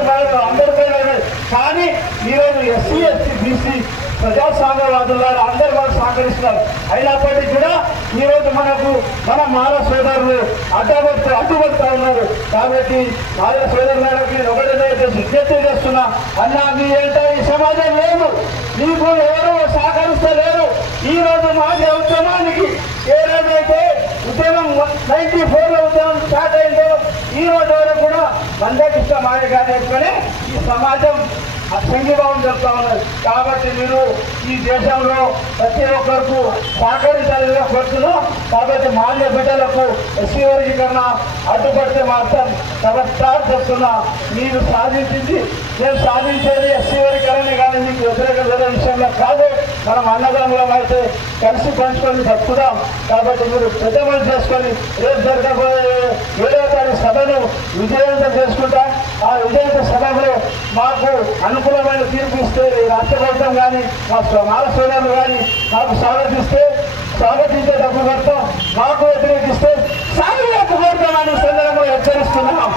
అందరిపైన ఉన్నది. కానీ ఈరోజు ఎస్సీ ఎస్టీ బీసీ ప్రజాస్వామ్యవాదులారు అందరూ వాళ్ళు సహకరిస్తున్నారు. అయినప్పటికీ కూడా ఈరోజు మనకు మన మాల సోదరులు అడ్డుపడుతూ ఉన్నారు. కాబట్టి మాల సోదరులకి ఒకటే విజ్ఞప్తి చేస్తున్నా, అన్నా మీ ఏంటో ఈ సమాజం లేదు, మీకు ఎవరు సహకరిస్తలేరు. ఈ రోజు మాదిగ ఉద్యమానికి ఏ రోజైతే ఉద్యమం 94లో ఉద్యమం స్టార్ట్ అయిందో ఈ రోజు వరకు కూడా మందకృష్ణ మాదిగ గారు చెప్పుకొని ఈ సమాజం సంఘీభావం చెప్తా ఉన్నది. కాబట్టి మీరు ఈ దేశంలో ప్రతి ఒక్కరికి సహకరించాలని కోరుతున్నాం. కాబట్టి మాదిగ బిడ్డలకు ఎస్సీ వర్గీకరణ అడ్డుపడితే మాత్రం కరెక్టారు చెప్తున్నా. మీరు సాధించింది నేను సాధించేది ఎస్సీ వర్గీకరణ కానీ మీకు వ్యతిరేక విషయంలో కాదు. మనం అన్నదమ్ములం అయితే కలిసి పంచుకొని బతుకుదాం. కాబట్టి మీరు పెద్ద మనసు చేసుకొని రేపు జరగబోయే 7వ తారీఖు సభను విజయవంతం చేసుకుంటా. ఆ విజయవంత సభలో మాకు అనుకూలమైన తీర్పు ఇస్తే రాష్ట్ర ప్రభుత్వం కానీ మా సోదరులు కానీ మాకు స్వాగతించే డబ్బు కొడతాం. మాకు వ్యతిరేకిస్తే సాగు డబ్బు కొడతామని సందర్భంగా హెచ్చరిస్తున్నాం.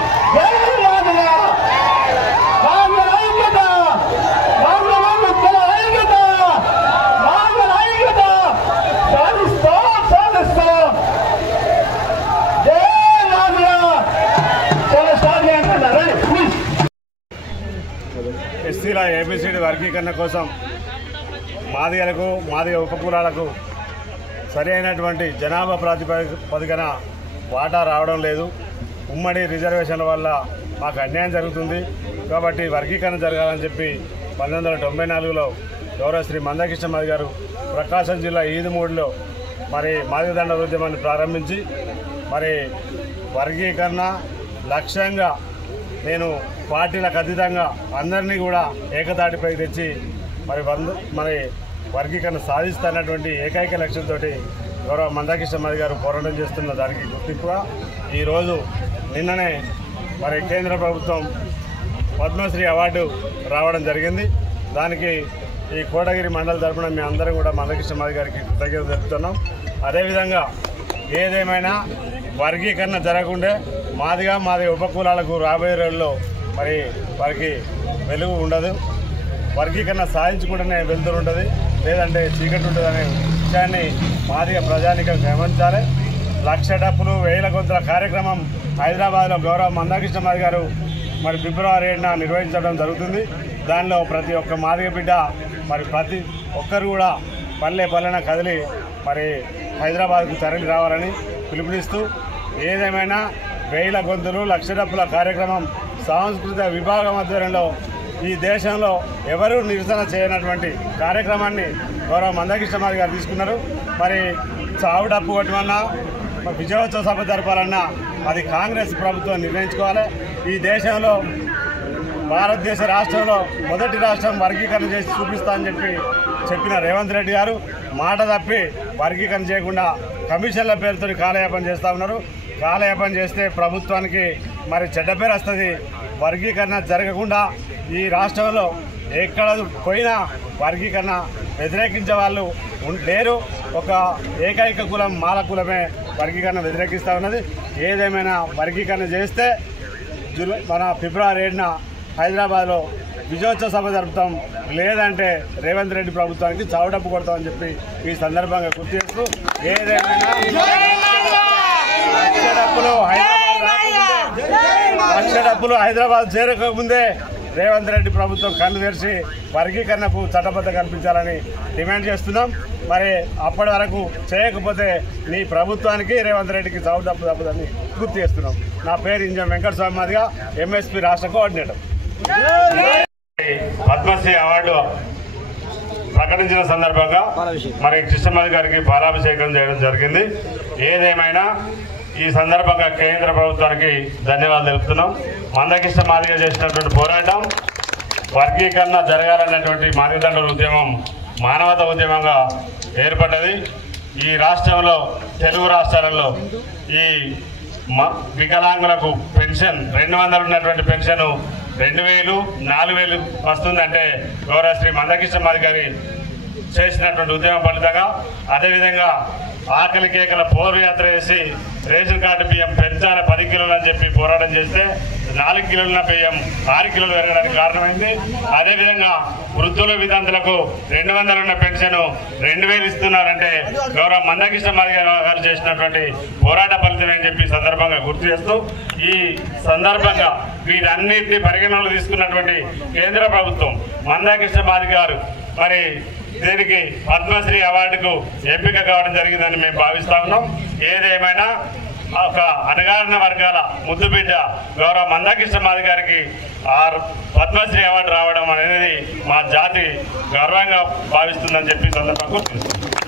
ఎస్సీల ఏబిసిడి వర్గీకరణ కోసం మాదిగలకు మాదిగ ఉపకులాలకు సరి అయినటువంటి జనాభా ప్రాతిపదికన వాటా రావడం లేదు. ఉమ్మడి రిజర్వేషన్ల వల్ల మాకు అన్యాయం జరుగుతుంది. కాబట్టి వర్గీకరణ జరగాలని చెప్పి 1994లో గౌరవ శ్రీ మందకృష్ణ మాదిగ గారు ప్రకాశం జిల్లా ఈదుమూడిలో మరి మాదిగ దండ ఉద్యమాన్ని ప్రారంభించి మరి వర్గీకరణ లక్ష్యంగా నేను పార్టీలకు అతీతంగా అందరినీ కూడా ఏకతాటిపై తెచ్చి మరి వర్గీకరణ సాధిస్తున్నటువంటి ఏకైక లక్ష్యంతో గౌరవ మందకృష్ణ మాదిగ గారు పోరాటం చేస్తున్న దానికి గుర్తింపుగా ఈరోజు నిన్ననే మరి కేంద్ర ప్రభుత్వం పద్మశ్రీ అవార్డు రావడం జరిగింది. దానికి ఈ కోటగిరి మండల తరపున మీ అందరం కూడా మందకృష్ణ మాదిగ గారికి కృతజ్ఞతలు తెలుపుతున్నాం. అదేవిధంగా ఏదేమైనా వర్గీకరణ జరగకుండే మాదిగ ఉపకులాలకు రాబోయే రోజుల్లో మరి వారికి వెలుగు ఉండదు. వర్గీకరణ సాధించుకుంటేనే వెలుతురు ఉంటుంది, లేదంటే చీకటి ఉంటుంది అనే విషయాన్ని మాదిగ ప్రజానికం గమనించాలి. 1,00,000 డప్పులు 1000 గొంతుల కార్యక్రమం హైదరాబాద్లో గౌరవ మందకృష్ణ మాదిగ గారు మరి ఫిబ్రవరి 7న నిర్వహించడం జరుగుతుంది. దానిలో ప్రతి ఒక్క మాదిగ బిడ్డ మరి ప్రతి ఒక్కరు కూడా పల్లెన కదిలి మరి హైదరాబాద్కు తరలి రావాలని పిలుపునిస్తూ ఏదేమైనా 1000 గొంతులు 1,00,000 డప్పుల కార్యక్రమం సాంస్కృతిక విభాగం ఆధ్వర్యంలో ఈ దేశంలో ఎవరూ నిరసన చేయనటువంటి కార్యక్రమాన్ని గౌరవ మందకృష్ణ మాదిగ గారు తీసుకున్నారు. మరి చావు డప్పు కొట్టమన్నా విజయోత్సవ సభ జరపాలన్నా అది కాంగ్రెస్ ప్రభుత్వం నిర్ణయించుకోవాలి. ఈ దేశంలో భారతదేశ రాష్ట్రంలో మొదటి రాష్ట్రం వర్గీకరణ చేసి చూపిస్తా అని చెప్పిన రేవంత్ రెడ్డి గారు మాట తప్పి వర్గీకరణ చేయకుండా కమిషన్ల పేరుతో కాలయాపన చేస్తూ ఉన్నారు. కాలయాపన చేస్తే ప్రభుత్వానికి మరి చెడ్డ పేరు వస్తుంది. వర్గీకరణ జరగకుండా ఈ రాష్ట్రంలో ఎక్కడ పోయినా వర్గీకరణ వ్యతిరేకించే వాళ్ళు లేరు. ఒక ఏకైక కులం మాల కులమే వర్గీకరణ వ్యతిరేకిస్తూ ఉన్నది. ఏదేమైనా వర్గీకరణ చేస్తే మన ఫిబ్రవరి 7న హైదరాబాద్లో విజయోత్సవ సభ జరుపుతాం, లేదంటే రేవంత్ రెడ్డి ప్రభుత్వానికి చావుడప్పు కొడతామని చెప్పి ఈ సందర్భంగా గుర్తు చేస్తూ ఏదేమైనా 1,00,000 డప్పులు హైదరాబాద్ చేరకముందే రేవంత్ రెడ్డి ప్రభుత్వం కళ్ళు తెరిచి వర్గీకరణకు చట్టబద్ధ కల్పించాలని డిమాండ్ చేస్తున్నాం. మరి అప్పటి వరకు చేయకపోతే నీ ప్రభుత్వానికి రేవంత్ రెడ్డికి చావు డప్పు తప్పదని గుర్తు చేస్తున్నాం. నా పేరు ఇంజం వెంకటస్వామి మాదిగ, ఎంఎస్పీ రాష్ట్ర కోఆర్డినేటర్. పద్మశ్రీ అవార్డు ప్రకటించిన సందర్భంగా మరి కృష్ణమాది గారికి పాలాభిషేకం చేయడం జరిగింది. ఏదేమైనా ఈ సందర్భంగా కేంద్ర ప్రభుత్వానికి ధన్యవాదాలు తెలుపుతున్నాం. మందకృష్ణ మాదిగ చేసినటువంటి పోరాటం వర్గీకరణ జరగాలన్నటువంటి మాదిగదండల ఉద్యమం మానవతా ఉద్యమంగా ఏర్పడ్డది. ఈ రాష్ట్రంలో తెలుగు రాష్ట్రాలలో ఈ వికలాంగులకు పెన్షన్ 200 ఉన్నటువంటి పెన్షన్ 2,000, 4,000 వస్తుందంటే గౌరవ శ్రీ మందకృష్ణ మాదిగ గారి చేసినటువంటి ఉద్యమ ఫలితంగా, అదేవిధంగా ఆకలి కేకల పోరు యాత్ర చేసి రేషన్ కార్డు బియ్యం పెంచాలి 10 కిలోలు అని చెప్పి పోరాటం చేస్తే 4 కిలోల బియ్యం 6 కిలోలు పెరగడానికి కారణమైంది. అదేవిధంగా వృద్ధుల వితంతులకు 200 ఉన్న పెన్షన్ 2,000 ఇస్తున్నారంటే గౌరవ మందకృష్ణ మాదిగ గారు చేసినటువంటి పోరాట ఫలితం అని చెప్పి సందర్భంగా గుర్తు చేస్తూ, ఈ సందర్భంగా వీటన్నిటిని పరిగణనలో తీసుకున్నటువంటి కేంద్ర ప్రభుత్వం మందకృష్ణ మాదిగ గారు మరి దీనికి పద్మశ్రీ అవార్డుకు ఎంపిక కావడం జరిగిందని మేము భావిస్తా ఉన్నాం. ఏదేమైనా ఒక అణగారిన వర్గాల ముద్దు బిడ్డ గౌరవ మందాకృష్ణ మాది గారికి పద్మశ్రీ అవార్డు రావడం అనేది మా జాతి గర్వంగా భావిస్తుందని చెప్పి సందర్భంగా